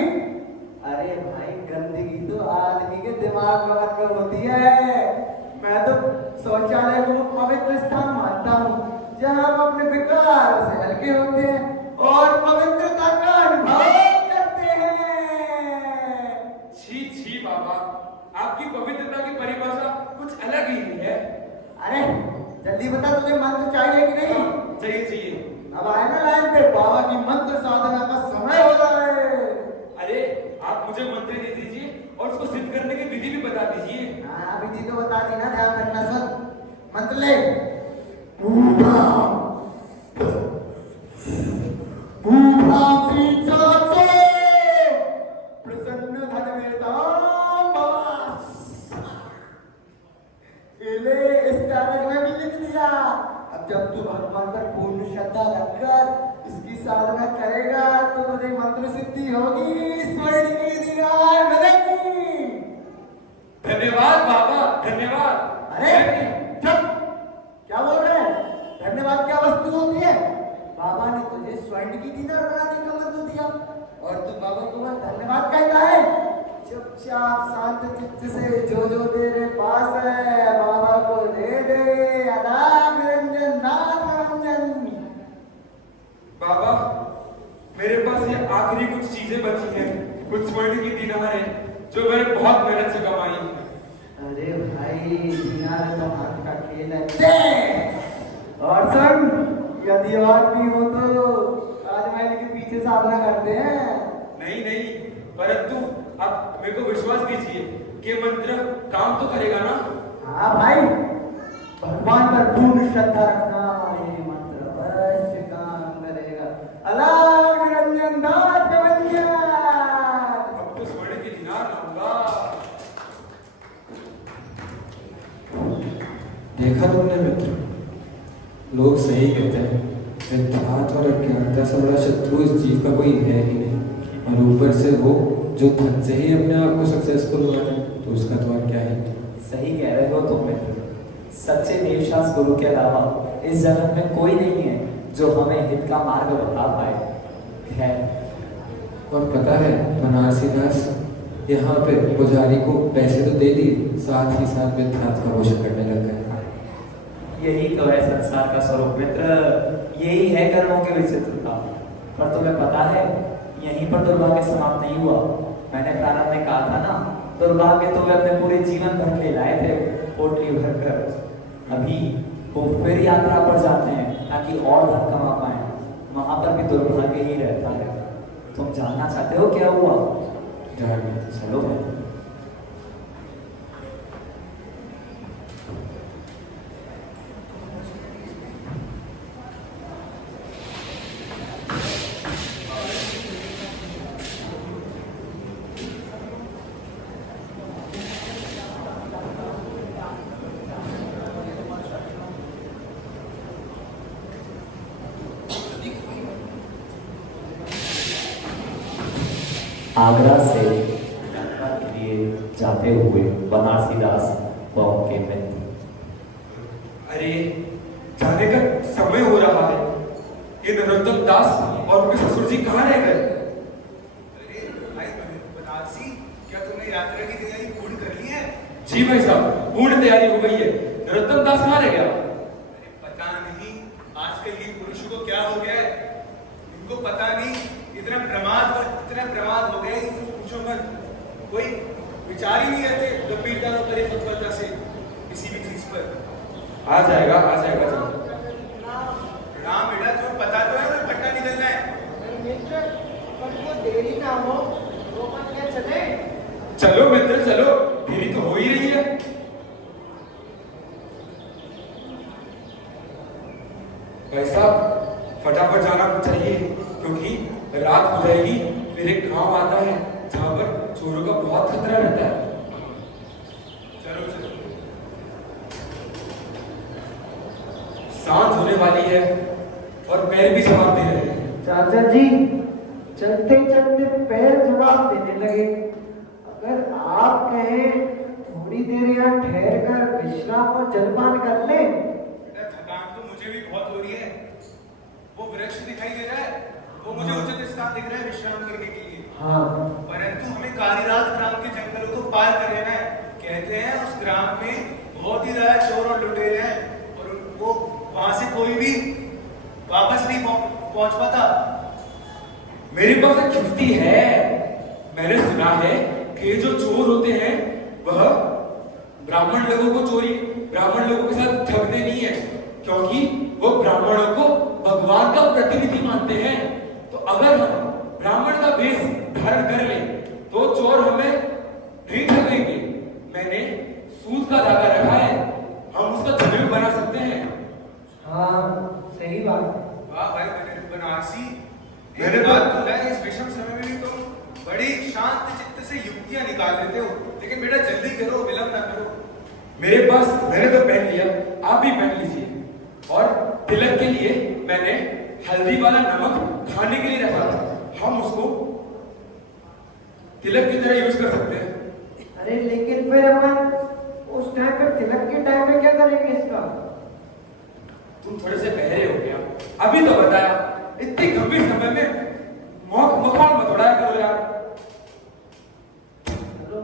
अरे भाई, गंदगी तो आदमी के दिमाग में होती है। मैं तो शौचालय को पवित्र स्थान मानता हूँ जहाँ हम अपने विकारों से हल्के होते हैं और पवित्रता का अनुभव करते हैं। छी छी बाबा, आपकी पवित्रता की परिभाषा कुछ अलग ही है। अरे जल्दी बता, तुझे मंत्र चाहिए कि नहीं? चाहिए चाहिए। अब आए ना लाइन पे, बाबा की मंत्र साधना का समय हो रहा है। अरे आप मुझे मंत्र दे दीजिए और उसको सिद्ध करने की विधि भी बता दीजिए। हाँ, विधि तो बता दी ना, ध्यान रखना। सुन, मंत्र ले। प्रसन्न धनवेताम भवा। इस कागज में भी लिख दिया। अब जब तू भगवान पर पूर्ण श्रद्धा रखकर इसकी साधना करेगा तो तुझे मंत्र सिद्धि होगी, स्वर्ण की दीनार मिलेगी। धन्यवाद बाबा, धन्यवाद। अरे चुप! क्या बोल रहे हैं? धन्यवाद क्या वस्तु होती है? बाबा ने तुझे स्वर्ण की दीनार बनाने का मंत्र दिया और तू बाबा को बस धन्यवाद कहता है। चुपचाप शांत चित्त से जो तेरे पास है बाबा को दे दे। अलाक निरंजन, नाथ निरंजन। कुछ स्वर्ण की दीनार है जो मैंने बहुत मेहनत से कमाई है। अरे भाई दीनार तो हाथ का खेल है। और सुन, यदि और भी हो तो ताजमहल के पीछे साधना करते हैं। नहीं नहीं, परंतु आप मेरे को विश्वास कीजिए कि मंत्र काम तो करेगा ना। हाँ भाई, भगवान पर पूर्ण श्रद्धा रखना, ये मंत्र अवश्य काम करेगा। अलाग निरंजन दास प्रबंधन। अब तो स्वर्ण की दीनार लाऊंगा। देखा तुमने मित्र, लोग सही कहते हैं, मिथ्यात्व और अज्ञानता से बड़ा शत्रु इस जीव का कोई है ही नहीं। और ऊपर से वो जो धन से ही अपने आप को सक्सेसफुल हुआ है, तो उसका तो और क्या ही। सही कह रहे हो तुम मित्र। सच्चे देवशास गुरु के अलावा इस जगत में कोई नहीं है जो हमें हित का मार्ग बता पाए। खैर, और पता है बनारसी दास यहाँ पे पुजारी को पैसे तो दे दिए, साथ ही साथ मिथ्यात्व का पोषण करने लग गए। यही तो है संसार का स्वरूप मित्र, यही है कर्मों की विचित्रता। पर तुम्हें पता है, यहीं पर दुर्भाग्य समाप्त नहीं हुआ। मैंने प्रारंभ में कहा था ना, दुर्भाग्य तो वे अपने पूरे जीवन भर ले लाए थे पोटली भरकर। अभी वो फिर यात्रा पर जाते हैं ताकि और धन कमा पाए। वहां पर भी दुर्भाग्य ही रहता है। तुम जानना चाहते हो क्या हुआ? चलो मित्र। आगरा से यात्रा के लिए जाते हुए बनारसी दास व उनके मित्र। अरे जाने का समय हो रहा है। ये नरोत्तम दास और उनके ससुर जी कहाँ रह गए? अरे भाई बनारसी, क्या तुमने यात्रा की तैयारी पूर्ण कर ली है? जी भाई साहब, पूर्ण तैयारी हो गई है। नरोत्तम दास कहाँ रह गया? अरे पता नहीं आजकल के पुरुषों को क्या हो गया है। इनको पता नहीं, इतना प्रमाद हो गया कि कुछ पूछो मत। कोई विचार ही नहीं रहते गंभीरता और परिपक्वता से किसी भी चीज पर। आ जाएगा चलो। राम बेटा, तुम्हें पता तो है मैं पटना निकलना है। देरी ना हो तो अपन क्या चले? चलो मित्र चलो, देरी तो हो ही रही है। भाई साहब फटाफट जाना चाहिए, क्योंकि रात हो जाएगी। फिर एक गांव आता है जहां पर चोरों का बहुत खतरा रहता है। चलो चलो। सांझ होने वाली है और पैर भी जवाब दे रहे हैं। चाचा जी, चलते चलते पैर जवाब देने लगे। अगर आप कहें थोड़ी देर यहाँ ठहर कर विश्राम और जलपान कर ले। बेटा थकान तो मुझे भी बहुत हो रही है। वो वृक्ष दिखाई दे रहा है, वो मुझे उचित स्थान दिख रहा है विश्राम करने के लिए। हाँ, परंतु हमें कालीराज ग्राम के जंगलों को पार कर लेना है। कहते हैं उस ग्राम में बहुत ही ज्यादा चोर और लुटेरे हैं और उनको वहां से कोई भी वापस नहीं पहुंच पाता। मेरे पास एक युक्ति है। मैंने सुना है कि जो चोर होते हैं वह ब्राह्मण लोगों के साथ ठगते नहीं है, क्योंकि वो ब्राह्मणों को भगवान का प्रतिनिधि मानते हैं। तो अगर हम ब्राह्मण का वेश धारण कर ले तो चोर हमें नहीं ठगेंगे। मैंने सूद का धागा रखा है, हम उसका छवि बना सकते हैं। हाँ, सही बात। वाह भाई बनारसी, मेरे बात तो है, इस विषम समय में भी तुम बड़ी शांत चित्त से युक्तियां निकाल लेते हो। लेकिन बेटा जल्दी करो, विलंब ना करो। मेरे पास मैंने तो पहन लिया, आप भी पहन लीजिए। और तिलक के लिए मैंने हल्दी वाला नमक खाने के लिए रखा था, हम उसको तिलक की तरह यूज कर सकते हैं। अरे लेकिन फिर अपन उस टाइम पर तिलक के टाइम में क्या करेंगे इसका? तुम थोड़े से बहरे हो गया, अभी तो बताया। इतने गंभीर समय में मखौल मत उड़ाया करो यार। चलो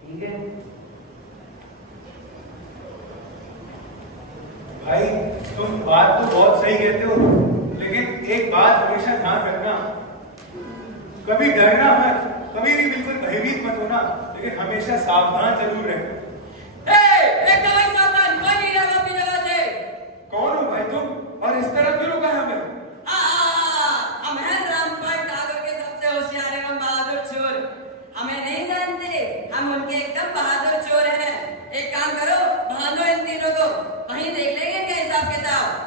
ठीक है। भाई तुम बात तो बहुत सही कहते हो, लेकिन एक बात हमेशा ध्यान रखना, कभी डरना मत। कभी भी बिल्कुल भयभीत मत होना, लेकिन हमेशा सावधान जरूर रहे। एकदम सावधान, कोई नहीं रहेगा अपनी जगह से। कौन हो भाई तुम, और इस तरह क्यों रुका है हमें? हम हैं रामपाल ठाकुर के सबसे होशियार एवं बहादुर चोर। हमें नहीं जानते, हम उनके एकदम बहादुर चोर हैं। एक काम करो, बांधो इन तीनों को, वहीं देख लेंगे इनका हिसाब किताब।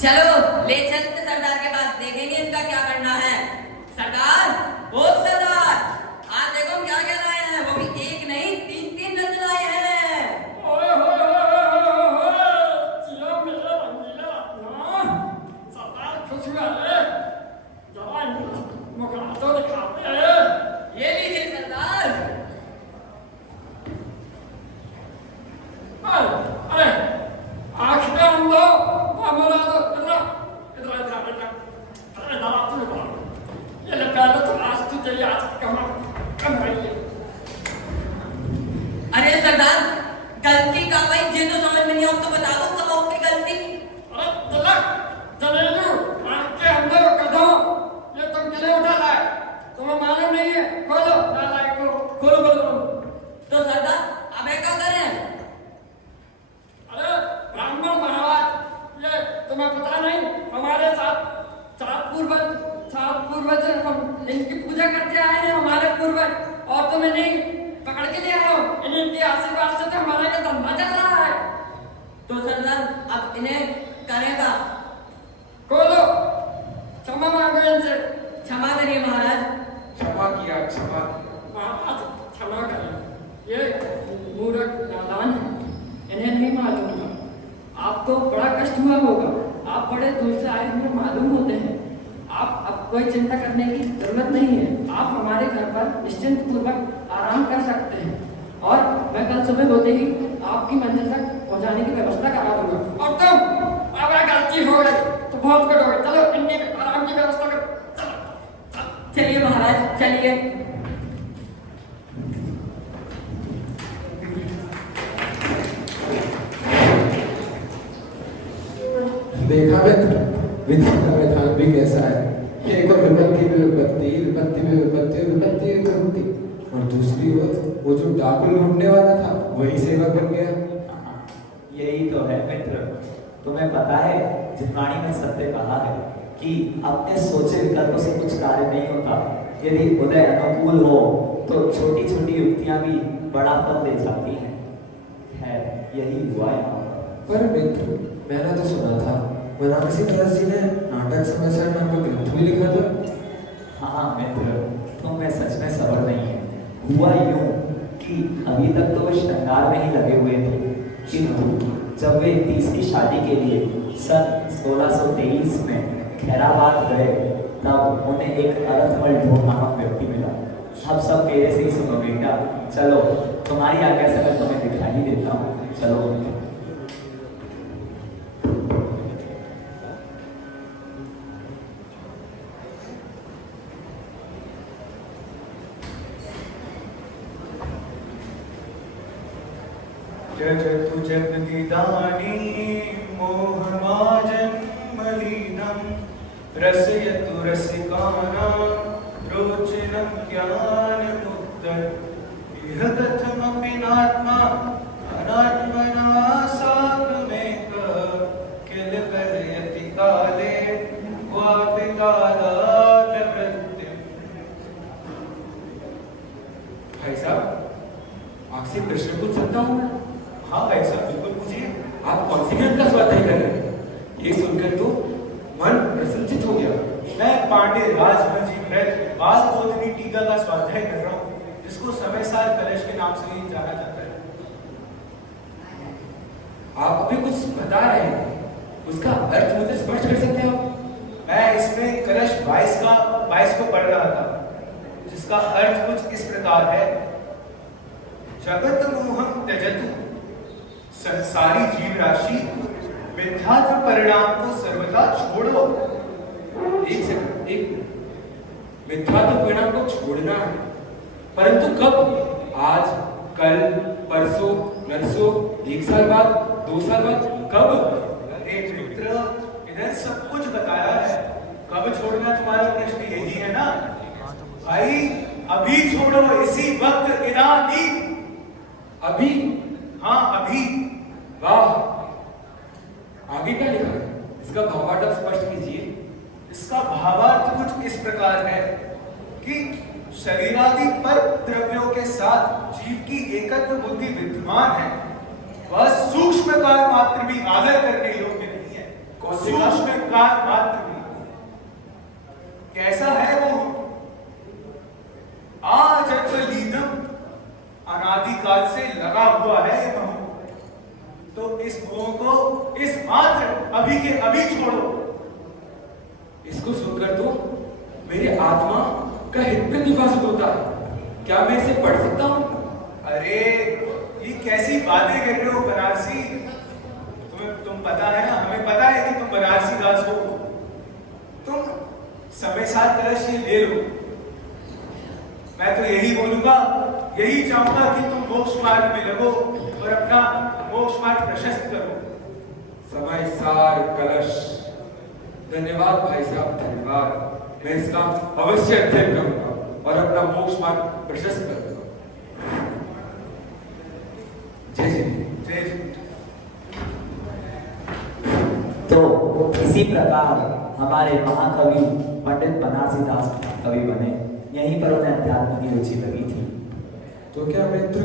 चलो ले चलते सरदार के पास, देखेंगे इनका क्या करना है। सरदार, ओ सरदार, आज देखो हम क्या क्या लाए हैं, वो भी एक नहीं 3-3 रत्न लाए हैं। ओए होए होए होए होए, जिया मेरा रंगीला रत्ना, सरदार खुश हुआ है। जरा मुखड़ा तो दिखाते हैं। ये लीजिए सरदार। अरे आखिर हम दो हमारा ये लगा तो आज तू चली आज कम रही है। अरे सरदार, गलती का भाई जिन तो समझ में नहीं, आप तो बता दो कब आपकी गलती। अरे तलक जलेलू आंख के अंदर कदो, ये तुम किले उठा लाए, तुम्हें मालूम नहीं है। खोलो लाए को, खोलो। तो सरदार अब क्या करें? अरे ब्राह्मण महाराज, ये तुम्हें पता नहीं, हमारे साथ सात पूर्वज इनकी पूजा करते आए हैं हमारे पूर्वज, और तुम्हें नहीं पकड़ के ले आए हो। इनके आशीर्वाद से तो हमारा ये धंधा चल रहा है। तो सरदार अब इन्हें करेगा। खोलो, क्षमा मांगो इनसे। क्षमा करिए महाराज। क्षमा किया, क्षमा। महाराज क्षमा करें, ये मूर्ख नादान है, इन्हें नहीं मालूम है। आपको बड़ा कष्ट हुआ होगा, आप बड़े दूर से आए हुए मालूम होते हैं। आप अब कोई चिंता करने की जरूरत नहीं है। आप हमारे घर पर निश्चिंत पूर्वक आराम कर सकते हैं, और मैं कल सुबह होते ही आपकी मंजिल तक पहुंचाने की व्यवस्था करा दूंगा। और तुम अगर गलती हो गई तो बहुत कुछ हो गई, चलो इनकी आराम की व्यवस्था करो। चलिए महाराज, चलिए। देखा मित्र, विधि का विधान भी कैसा है। एक और विपत्ति में विपत्ति, विपत्ति में विपत्ति, विपत्ति में विपत्ति, और दूसरी ओर वो जो डाकू लूटने वाला था वही सेवक बन गया। यही तो है मित्र, तुम्हें पता है जितवाणी में सत्य कहा है कि अपने सोचे विकल्पों से कुछ कार्य नहीं होता। यदि उदय अनुकूल हो तो छोटी छोटी युक्तियां भी बड़ा फल दे जाती हैं। है यही हुआ है। पर मित्र, मैंने तो सुना था बनारसी दास जी ने नाटक समय से नाम का ग्रंथ भी लिखा था। हाँ मित्र, तुम में सच में सबर नहीं है। हुआ यूं कि अभी तक तो वो श्रृंगार में ही लगे हुए थे, किंतु जब वे 30 की शादी के लिए सन 1623 में खैराबाद गए, तब उन्हें एक अरथमल ढोर नामक व्यक्ति मिला। अब सब मेरे से ही सुनोगे क्या? चलो तुम्हारी आज्ञा से मैं तुम्हें दिखाई देता हूँ, चलो। जगतु जगदिदानी मोहमाजन मलिनम रसयतु रसिकानां रोचनं ज्ञानमुत्तर इह कथमपि नात्मा अनात्मना साकमेक किल कलयति काले क्वापि कालात् वृत्तिम्। भाई साहब, आपसे प्रश्न पूछ सकता हूँ? हाँ भाई साहब, बिल्कुल पूछिए। आप कौन सी ग्रंथ का स्वाध्याय कर रहे हैं? ये सुनकर तो मन प्रसन्नचित हो गया। मैं पांडे राजवंशी ग्रंथ बालबोधिनी टीका का स्वाध्याय कर रहा हूँ, जिसको समयसार कलश के नाम से ही जाना जाता है। आप अभी कुछ बता रहे हैं, उसका अर्थ मुझे स्पष्ट कर सकते हो? मैं इसमें कलश 22 को पढ़ रहा था, जिसका अर्थ कुछ इस प्रकार है। जगत मोहम त्यजतु, संसारी जीव राशि मिथ्यात्व परिणाम को सर्वथा छोड़ो। एक सेकंड, एक मिथ्यात्व परिणाम को छोड़ना है, परंतु कब? आज, कल, परसों, नरसों, 1 साल बाद, 2 साल बाद, कब? अरे मित्र, इधर सब कुछ बताया है। कब छोड़ना तुम्हारा प्रश्न यही है ना भाई? अभी छोड़ो, इसी वक्त, इदानी। अभी? हाँ, अभी। वाह, आगे क्या लिखा है? इसका भावार्थ आप स्पष्ट कीजिए। इसका भावार्थ कुछ इस प्रकार है कि शरीरादि पर द्रव्यों के साथ जीव की एकत्व बुद्धि विद्यमान है। वह सूक्ष्म काल मात्र भी आदर करने योग्य नहीं है। सूक्ष्म काल मात्र भी कैसा है वो? आजन्मलीनम, अनादिकाल से लगा हुआ है ये मोह। तो इस मोह को इस मात्र अभी के अभी छोड़ो। इसको सुनकर तो मेरी आत्मा का हित प्रतिभासित होता है। क्या मैं इसे पढ़ सकता हूँ? अरे ये कैसी बातें कर रहे हो बनारसी? तुम पता है ना, हमें पता है कि तुम बनारसी दास हो। तुम समय साथ कलश ये ले लो। मैं तो यही बोलूंगा, यही चाहूंगा कि तुम मोक्ष मार्ग में लगो और अपना मोक्ष मार्ग प्रशस्त करो। समय सार कलश। धन्यवाद भाई साहब, धन्यवाद। मैं इसका अवश्य अध्ययन करूंगा और अपना मोक्ष मार्ग प्रशस्त करूंगा। जय जय जय जय। तो इसी प्रकार हमारे महाकवि पंडित बनारसी दास कवि बने। यहीं पर उन्हें अध्यात्म की रुचि लगी थी। तो क्या मित्र,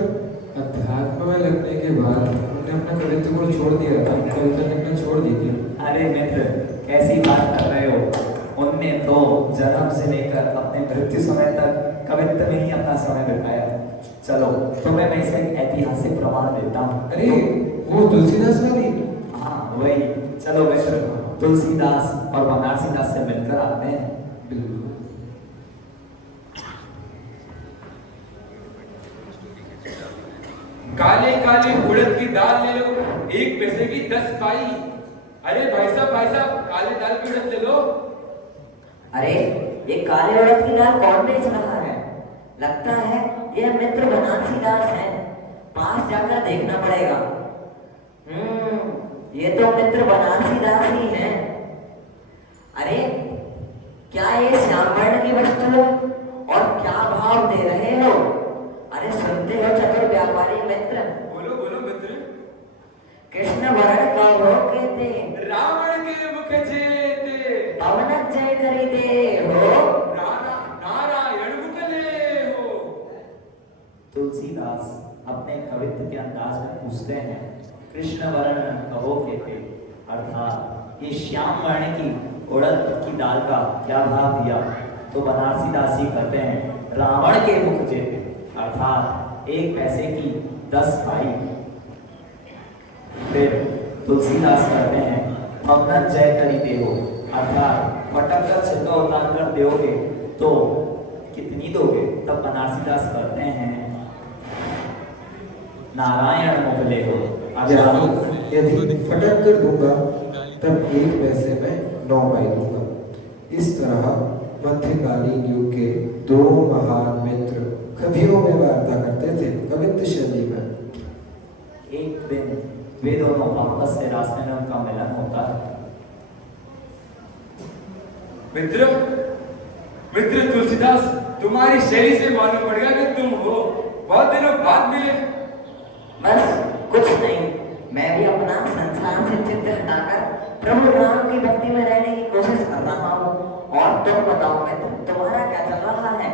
अध्यात्म में लगने के बाद उन्होंने अपना कवित्व को छोड़ दिया था? कविता लिखना छोड़ दी थी? अरे मित्र, कैसी बात कर रहे हो? उनने तो जन्म से लेकर अपने मृत्यु समय तक कवित्व में ही अपना समय बिताया। चलो तुम्हें मैं इसका एक ऐतिहासिक प्रमाण देता हूँ। अरे वो तुलसीदास वाली? हाँ वही। चलो मित्र, तुलसीदास और बनारसी दास से मिलकर आते हैं। बिल्कुल। काले काले उड़द की दाल ले लो, 1 पैसे की 10 पाई। अरे भाई साहब, काले दाल की उड़द ले लो। अरे ये काले उड़द की दाल कौन बेच रहा है? लगता है ये मित्र बनारसी दास है। पास जाकर देखना पड़ेगा। ये तो मित्र बनारसी दास ही है। अरे क्या ये श्याम वर्ण की वस्तु है? और क्या भाव दे रहे हो? अरे सुनते हो चतुर व्यापारी मित्र? बोलो बोलो मित्र। कृष्ण वर्ण का हो कहते, रावण के मुख जेते, पवन जय करीते हो, नारायण मुकले हो। तुलसीदास अपने कवित्व के अंदाज में पूछते हैं, कृष्ण वर्ण कहो कहते, अर्थात ये श्याम वर्ण की उड़द की दाल का क्या भाव दिया? तो बनारसी दास ही कहते हैं, रावण के मुख जेते, अर्थात 1 पैसे की 10 पाई। फिर तुलसीदास कहते हैं, पवन जय करीते हो, अर्थात पटक कर छिलका उतार कर दोगे तो कितनी दोगे? तब बनारसी दास कहते हैं, नारायण मोहले हो। यदि फटक कर दूंगा तब 1 पैसे में 9 पाई दूंगा। इस तरह मध्यकालीन युग के 2 महान मित्र कवियों में वार्ता करते थे कवित्व शैली में। एक दिन वे दोनों वापस से रास्ते में उनका मिलन होता है। मित्र तुलसीदास, तुम्हारी शैली से मालूम पड़ेगा कि तुम हो। बहुत दिनों बाद मिले। बस कुछ नहीं, मैं भी अपना संसार से चित्त हटाकर प्रभु राम की भक्ति में रहने की कोशिश कर रहा हूँ। और तुम बताओ मित्र, तुम्हारा क्या चल रहा है?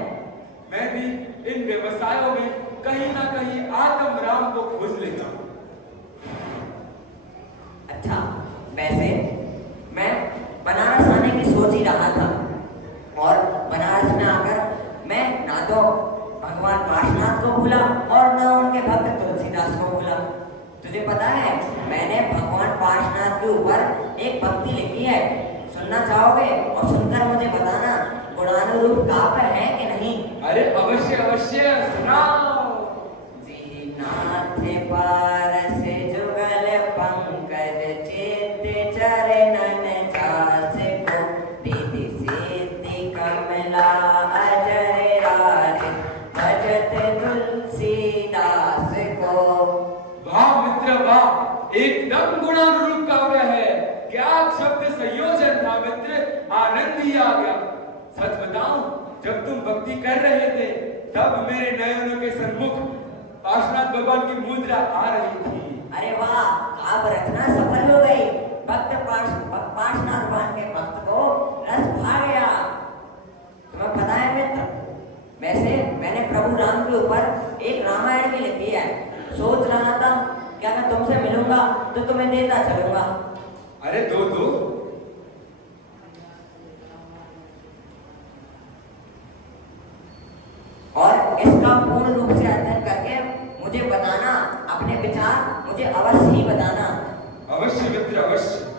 मैं भी इन व्यवसायों में कहीं ना कहीं आत्म राम को खोज लेता हूँ। अच्छा, वैसे मैं बनारस आने की सोच ही रहा था। और बनारस में आकर मैं ना तो भगवान पार्शनाथ को भूला और ना उनके भक्त तुलसीदास को भूला। तुझे पता है, मैंने भगवान पार्शनाथ के ऊपर एक भक्ति लिखी है। सुनना चाहोगे? और सुनकर मुझे बताना गुणानुरूप काव्य है कि नहीं? अरे अवश्य अवश्य, सुनाओ। नाथ पारस जुगल पंकज चित चरणन जास को, विधि सिद्धि कमला अजर राज भजत एकदम गुणानुरूप काव्य है। क्या शब्द संयोजन था मित्र, आनंद ही आ गया। सच बताऊं, जब तुम भक्ति कर रहे थे तब मेरे नयनों के सन्मुख पार्श्वनाथ भगवान की मुद्रा आ रही थी। अरे वाह, काव्य रचना सफल हो गई। भक्त पार्श्वनाथ भगवान के भक्त को रस भा गया। तुम्हें पता है मित्र, वैसे मैंने प्रभु राम के ऊपर एक रामायण भी लिखी है। सोच रहा था क्या मैं तुमसे मिलूंगा तो तुम्हें देता चलूंगा। अरे दो और इसका पूर्ण रूप से अध्ययन करके मुझे बताना, अपने विचार मुझे अवश्य ही बताना। अवश्य मित्र, अवश्य।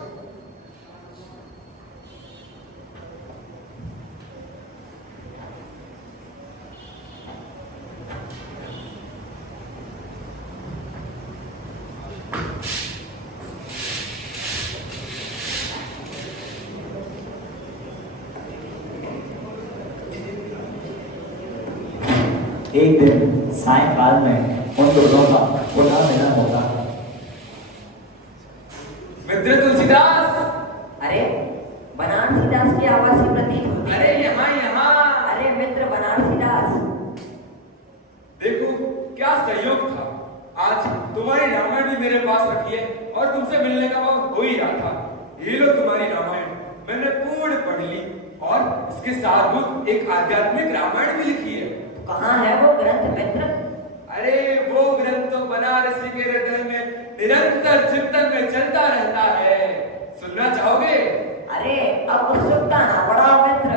एक दिन सायंकाल में उन दोनों का पुनः मिलन होता है। मित्र तुलसीदास। अरे बनारसी दास की आवाज ही प्रतीत होती है। अरे यहाँ। अरे मित्र बनारसी दास, देखो क्या संयोग था, आज तुम्हारी रामायण भी मेरे पास रखी है और तुमसे मिलने का वक्त हो ही रहा था। ये लो तुम्हारी रामायण, मैंने पूर्ण पढ़ ली और इसके साथ एक आध्यात्मिक रामायण भी लिखी है। कहाँ है वो ग्रंथ मित्र? अरे वो ग्रंथ तो बनारसी के हृदय में निरंतर चिंतन में चलता रहता है। सुनना चाहोगे? अरे अब उत्सुकता ना बढ़ाओ मित्र।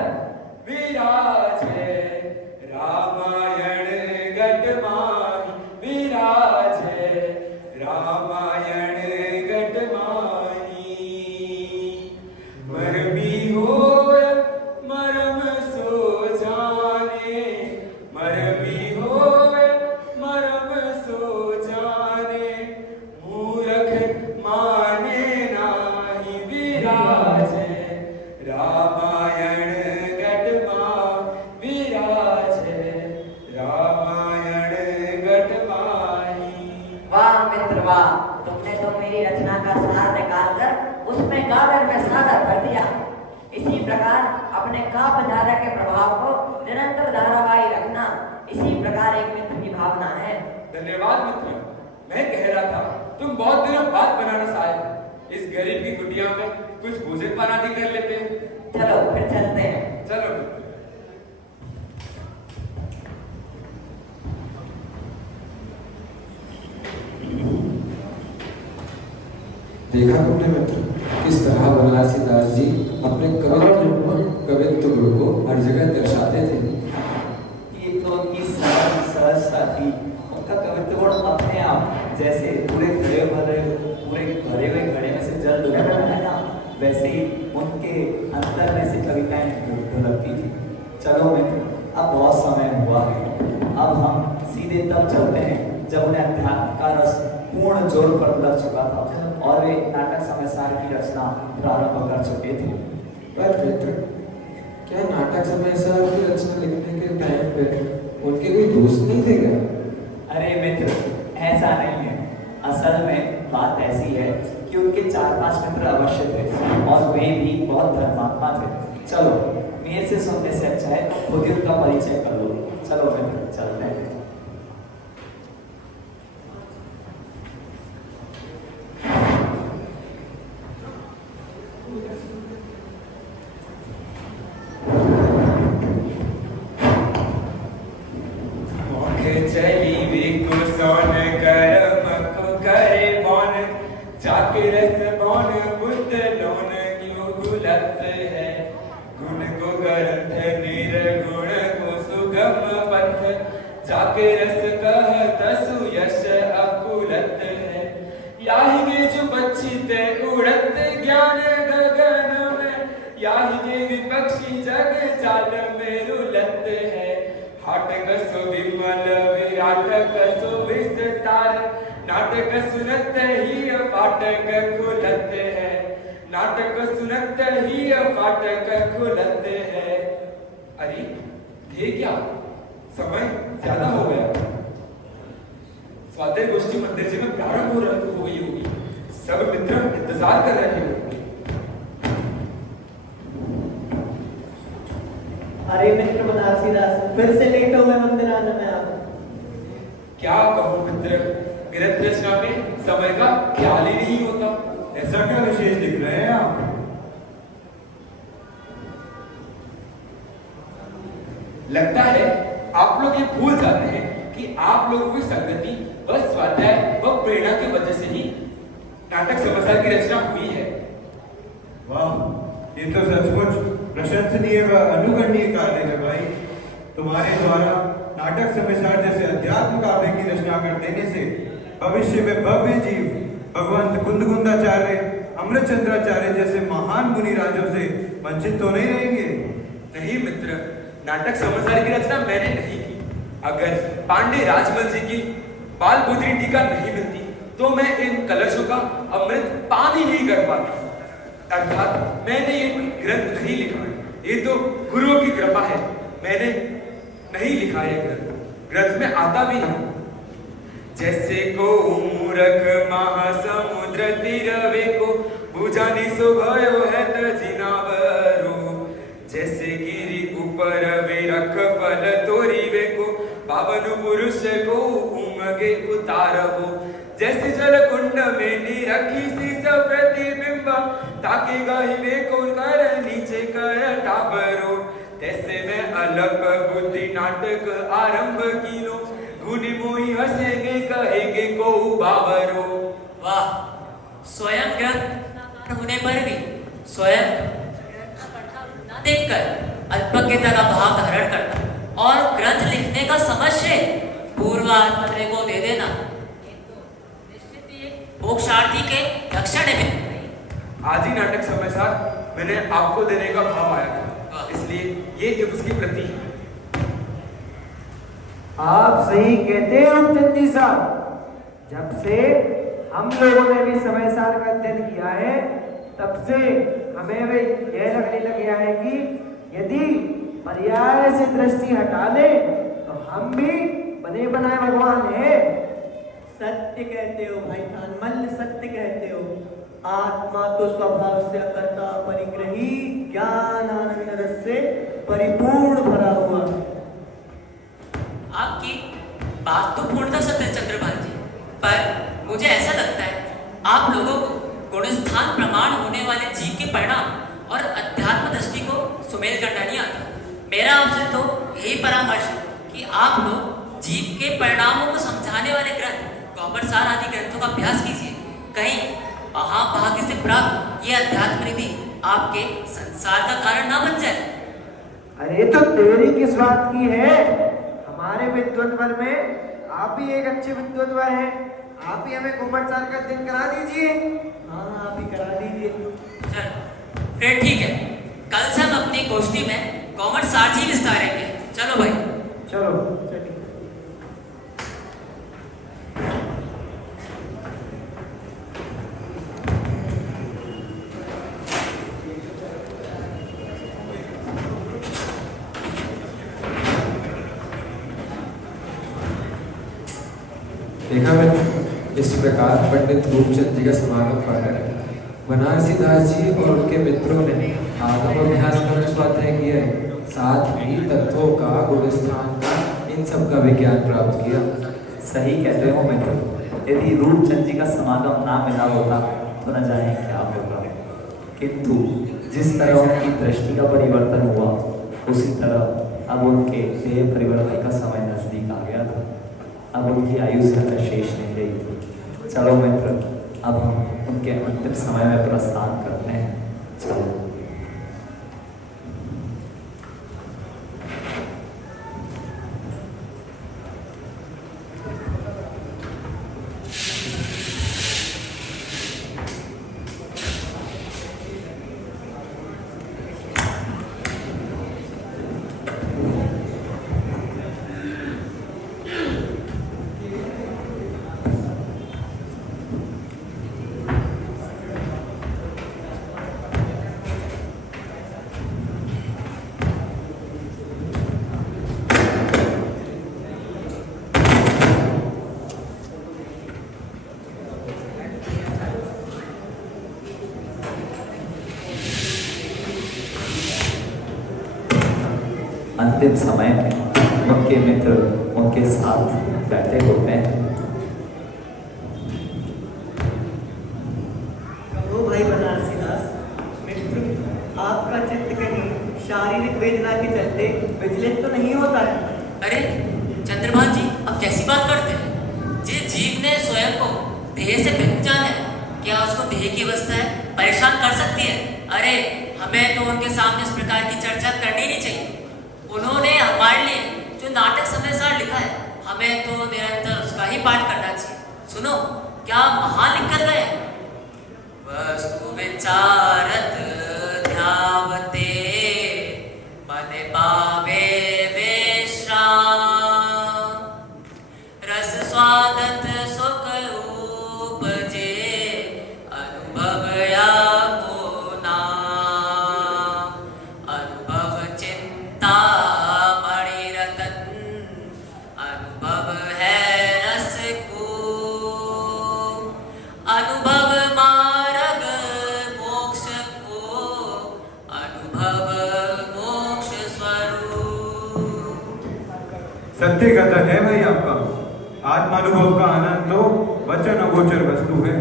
विराजे रामायण गढ़माई, विराजे रामायण गढ़माई, मरमी होय मरम सो जाने, मरमी होय मरम सो जाने, मूरख माने नाही, विराजे रामायण गढ़मा, विराजे रामायण गढ़माई। वाह मित्र वाह, तुमने तो मेरी रचना का सार निकालकर उसमें गागर में सागर भर दिया। इसी प्रकार अपने काव्य धारा के प्रभाव को निरंतर धारावाही रखना, इसी प्रकार एक मित्र की भावना है। धन्यवाद मित्र। मैं कह रहा था तुम बहुत दिनों बाद बनारस आए, इस गरीब की कुटिया में कुछ भोजन पानी कर लेते। चलो फिर चलते हैं। चलो। देखा तुमने मित्र, किस तरह बनारसी दास जी अपने कवित्व गुरु को हर जगह दर्शाते थे। ये तो उनकी सहजता थी। उनका कवित्व गुण अपने आप जैसे पूरे भरे हुए घड़े में से जल निकलता है ना, वैसे ही उनके अंतर में से कविताएं ढुलकती थी। चलो मित्र, अब बहुत समय हुआ है। अब हम सीधे तब चलते हैं जब उन्हें अध्यात्म का रस पूर्ण जोर पर लग चुका था और वे नाटक समयसार की रचना प्रारंभ कर चुके थे। पर मित्र, क्या नाटक समयसार की रचना लिखने के टाइम पे उनके कोई दोस्त नहीं थे क्या? अरे मित्र, ऐसा नहीं है। असल में बात ऐसी है कि उनके 4-5 मित्र अवश्य थे और वे भी बहुत धर्मात्मा थे। चलो, मेरे से सुनने से अच्छा है खुद ही उनका परिचय कर लो। चलो मित्र, चलते हैं। चली विकु सोन करम को करे बौन, जाके रस बौन बुद्ध लोन क्यों गुलत है, गुण को ग्रंथ निर्गुण को सुगम पंथ, जाके रस कहत सुयश अकुलत है, याहि गे जो बच्चित उड़त ज्ञान गगन में, याहि गे विपक्षी जग जाल में रुलत है, हाटक सो विमल विराटक सो विस्तार, नाटक सुनत ही फाटक खुलत है, नाटक सुनत ही फाटक खुलत है। अरे ये क्या, समय ज्यादा हो गया। स्वाध्याय गोष्ठी मंदिर जी में प्रारंभ हो गई होगी। सब मित्र इंतजार कर रहे हैं। अरे मित्र बनारसी दास, फिर से लेट हो गए मंदिर आने में आप। क्या कहूँ मित्र, ग्रंथ रचना में समय का ख्याल ही नहीं होता। ऐसा क्या विशेष लिख रहे हैं आप? लगता है आप लोग ये भूल जाते हैं कि आप लोगों की संगति व स्वाध्याय व प्रेरणा की वजह से ही नाटक समाचार की रचना हुई है। वाह, ये तो सचमुच प्रशंसनीय व अनुकरणीय कार्य है भाई। तुम्हारे द्वारा नाटक समाचार जैसे अध्यात्म काव्य की रचना कर देने से भविष्य में भव्य जीव भगवंत कुंदकुंदाचार्य, अमृतचंद्राचार्य जैसे महान मुनि राजों से वंचित तो नहीं रहेंगे। नहीं मित्र, नाटक समाचार की रचना मैंने नहीं की। अगर पांडे राजमल जी की बाल बुद्धि टीका नहीं मिलती तो मैं इन कलशों का अमृत पान ही नहीं कर पाती। अर्थात मैंने ये कोई ग्रंथ नहीं लिखा है, ये तो गुरुओं की कृपा है। मैंने नहीं लिखा ये ग्रंथ में आता भी नहीं। जैसे को मूरख महासमुद्र तीरवे को बुझानी सो भयो है तजिनावरो। जैसे गिरी ऊपर वे रख फल तोरी वे को पावन पुरुष को उमगे उतारवो। जैसे जल कुंड में निरखी सी सब प्रतिबिंब ताकि गाही वे को कर नीचे कर टाबरो। तैसे में अलग बुद्धि नाटक आरंभ कीनो गुनी मोही हंसेगे कहेगे को बावरो। वाह, स्वयं ग्रंथ होने पर भी स्वयं न देखकर अल्प के तरह भाव धारण करना और ग्रंथ लिखने का समझे पूर्वात्मने को दे देना मोक्षार्थी के लक्षण है। आज ही नाटक समाचार मैंने आपको देने का भाव आया था, इसलिए ये उसकी प्रति है। आप सही कहते हो चंदी साहब। जब से हम लोगों ने भी समय सार का अध्ययन किया है तब से हमें भी यह लगने लग गया है कि यदि पर्याय से दृष्टि हटा ले तो हम भी बने बनाए भगवान हैं। सत्य कहते हो भाई खानमल, सत्य कहते हो। आत्मा तो स्वभाव से अकर्ता परिग्रही ज्ञान आनंद रस से परिपूर्ण भरा हुआ। आपकी बात तो पूर्णतः सत्य चंद्रभान जी, पर मुझे ऐसा लगता है आप लोगों को गुणस्थान प्रमाण होने वाले जीव के परिणाम और अध्यात्म दृष्टि को सुमेल करना नहीं आता। मेरा आपसे तो यही परामर्श है कि आप लोग जीव के परिणामों को समझाने वाले ग्रंथ गौबरसार आदि ग्रंथों का अभ्यास कीजिए। कहीं महाभाग्य से प्राप्त ये अध्यात्म निधि आपके संसार का कारण ना बन जाए। अरे तो तेरी किस बात की है? हमारे विद्वत्वर में आप ही एक अच्छे विद्वत्वर हैं। आप ही हमें घुमटसार का दिन करा दीजिए। हाँ, आप ही करा दीजिए। चलो फिर ठीक है, कल से हम अपनी गोष्ठी में गौमटसार जी विस्तारेंगे। चलो भाई, चलो चलिए। देखा मैंने इस प्रकार पंडित रूपचंद जी का समागम पाकर बनारसी दास जी और उनके मित्रों ने आगम अभ्यास का स्वाध्याय किया है, साथ ही तत्वों का गुणस्थान का इन सब का विज्ञान प्राप्त किया। सही कहते हो मित्र, यदि रूपचंद जी का समागम ना मिला होता तो न जाने क्या होगा। किंतु जिस तरह उनकी दृष्टि का परिवर्तन हुआ उसी तरह अब उनके देह परिवर्तन का समय नजदीक आ गया था। अब उनकी आयु से शेष नहीं रही थी। चलो मित्र, अब हम उनके अंतिम समय में प्रस्थान करते हैं। चलो। अंतिम समय में उनके मित्र उनके साथ बैठे होते हैं। कहो भाई बनारसी दास, मित्र, आपका चित्त कहीं शारीरिक वेदना के चलते विचलित तो नहीं होता है? अरे चंद्रभान जी, अब कैसी बात करते हैं? जिस जीव ने स्वयं को देह से पहचाना है, क्या उसको देह की अवस्थाएं परेशान कर सकती है? अरे हमें तो उनके सामने इस प्रकार की चर्चा करनी नहीं चाहिए। उन्होंने हमारे लिए जो नाटक समयसार लिखा है, हमें तो निरंतर उसका ही पाठ करना चाहिए। सुनो, क्या महान लिख कर गए? वस्तु विचारत ध्यावते मन पावे विश्राम, रस स्वादत सुख उपजे अनुभव या को नाम, अनुभव चिंता मणि रतन, अनुभव है रस को, अनुभव मार्ग मोक्ष को, अनुभव मोक्ष स्वरूप। सत्य कथन है भाई आपका। आत्मानुभव का आनंद तो वचन अगोचर वस्तु है।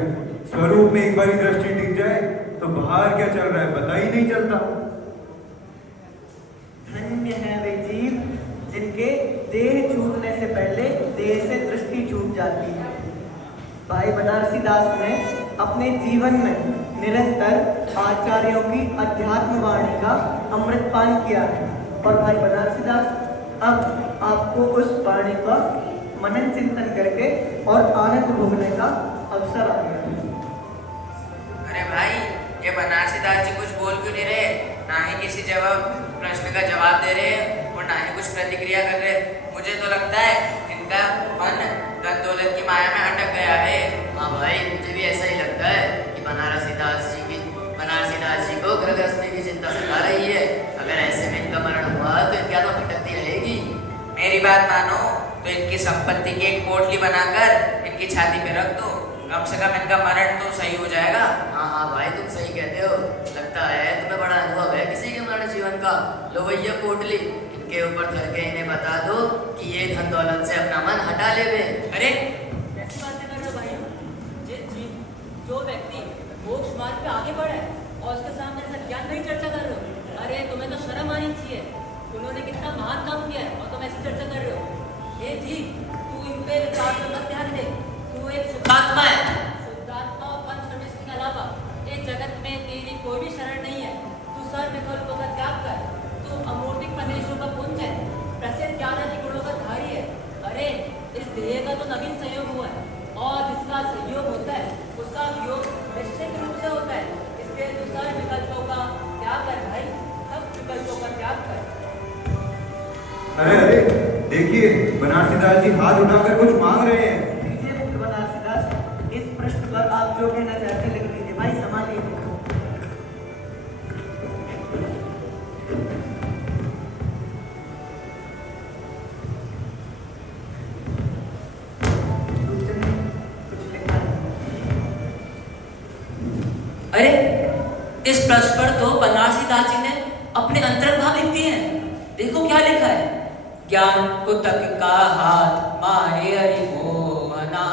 स्वरूप में एक बारी दृष्टि टिक जाए तो बाहर क्या चल रहा है पता ही नहीं चलता। धन्य है वे जीव जिनके देह छूटने से पहले देह से दृष्टि छूट जाती है। भाई बनारसी दास ने अपने जीवन में निरंतर आचार्यों की अध्यात्म वाणी का अमृतपान किया है, और भाई बनारसी दास अब आपको उस वाणी का मनन चिंतन करके और आनंद भोगने का अवसर आ गया है। अरे भाई, ये बनारसी दास जी कुछ बोल क्यों नहीं रहे? ना ही किसी प्रश्न का जवाब दे रहे और ना ही कुछ प्रतिक्रिया कर रहे। मुझे तो लगता है इनका मन धन दौलत की माया में अटक गया है। हाँ भाई, मुझे भी ऐसा ही लगता है कि बनारसी दास जी को गृहस्थी की चिंता सता रही है। अगर ऐसे में इनका मरण हुआ तो क्या तो भटकती रहेगी। मेरी बात मानो तो इनकी संपत्ति की एक पोटली बनाकर इनकी छाती पे रख दो, कम से कम इनका मरण तो सही हो जाएगा। हाँ हाँ भाई, तुम सही कहते हो। लगता है तुम्हें बड़ा अनुभव है किसी के मरण जीवन का। लो भैया पोटली, इनके ऊपर धर के इन्हें बता दो कि ये धन दौलत से अपना मन हटा ले वे। अरे कैसी बातें कर रहे हो भाई? जो व्यक्ति मोक्ष मार्ग पे आगे बढ़े और उसके सामने ऐसा ज्ञान नहीं चर्चा कर रहे हो। अरे तुम्हें तो शर्म आनी चाहिए। उन्होंने कितना महान काम किया है और तुम ऐसी चर्चा कर रहे हो। ये जी, तू इन पे विचार पर मत ध्यान दे। तू एक शुद्धात्मा है। शुद्धात्मा और पंच प्रविष्टि के अलावा इस जगत में तेरी कोई भी शरण नहीं है। तू सर्व विकल्पों का त्याग कर। तू अमूर्तिक परमेश्वर का पुंज है, प्रसिद्ध ज्ञानादि गुणों का धारी है। अरे इस देह का तो नवीन संयोग हुआ है, और जिसका संयोग होता है उसका वियोग निश्चित रूप से होता है। इसलिए तू सर्व विकल्पों का त्याग कर भाई, सब विकल्पों का त्याग कर। अरे अरे देखिए, बनारसी दास जी हाथ उठाकर कुछ मांग रहे हैं। दीजिए बनारसी दास, इस प्रश्न पर आप जो कहना चाहते लिख लीजिए। भाई संभालिए। अरे इस प्रश्न पर तो बनारसी दास जी ने अपने अंतरंग भाव लिख दिए हैं। देखो क्या लिखा है। ज्ञान कुतक का हाथ मारे हरि मोहना,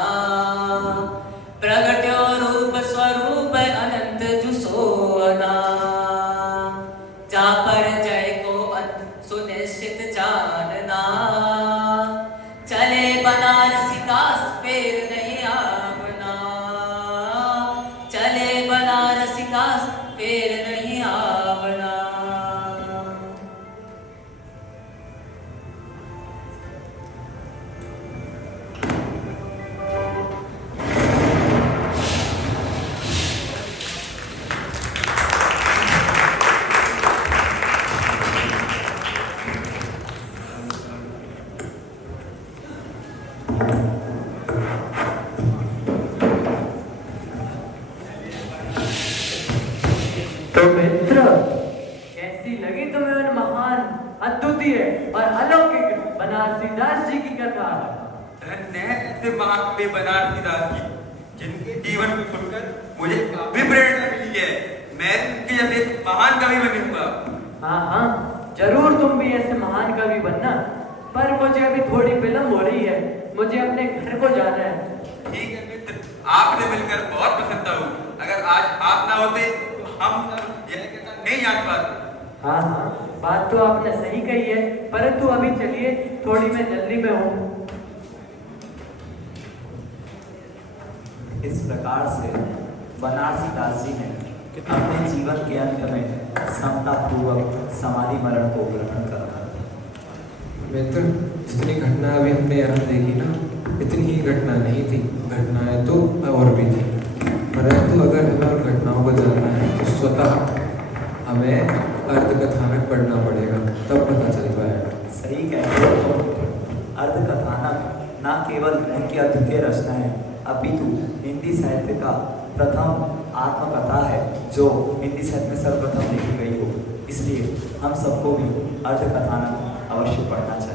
प्रगट्यो रूप स्वरूप अनंत जुसोना, जा पर जय को सुनिश्चित जानना, चले बनारसी दास फेर नहीं आवना, चले बनारसी दास फेर नहीं आवना। तो मित्र, कैसी लगी तुम्हें उन महान, अद्वितीय और अलौकिक बनारसी दास जी की कथा? धन्य है ऐसे महाकवि बनारसी दास जी, जिनके जीवन को सुनकर मुझे काफी प्रेरणा मिली है। मैं उनके जैसे महान कवि बनूंगा। हाँ हाँ, जरूर तुम भी ऐसे महान कवि बनना, पर मुझे अभी थोड़ी विलम्ब हो रही है, मुझे अपने घर को जाना है। ठीक है मित्र, आपने मिलकर बहुत प्रसन्नता हुई। अगर आज आप ना होते तो हम यह नहीं जान पाते। हाँ हाँ, बात तो आपने सही कही है, परंतु अभी चलिए, थोड़ी मैं जल्दी में हूँ। इस प्रकार से बनारसी दास जी ने अपने जीवन के अंत में समता पूर्वक समाधि मरण को ग्रहण करा। मित्र, जितनी घटना अभी हमने यहाँ देखी ना, इतनी ही घटना नहीं थी, घटनाएं तो और भी थी, परंतु अगर हमें उन घटनाओं को जानना है तो स्वतः हमें अर्धकथानक पढ़ना पड़ेगा, तब पता चल पाएगा। सही कहते हो। अर्धकथानक न केवल उनकी अद्वितीय रचना है, अपितु हिंदी साहित्य का प्रथम आत्मकथा है जो हिंदी साहित्य में सर्वप्रथम लिखी गई हो। इसलिए हम सबको भी अर्धकथानक अवश्य पढ़ना चाहिए।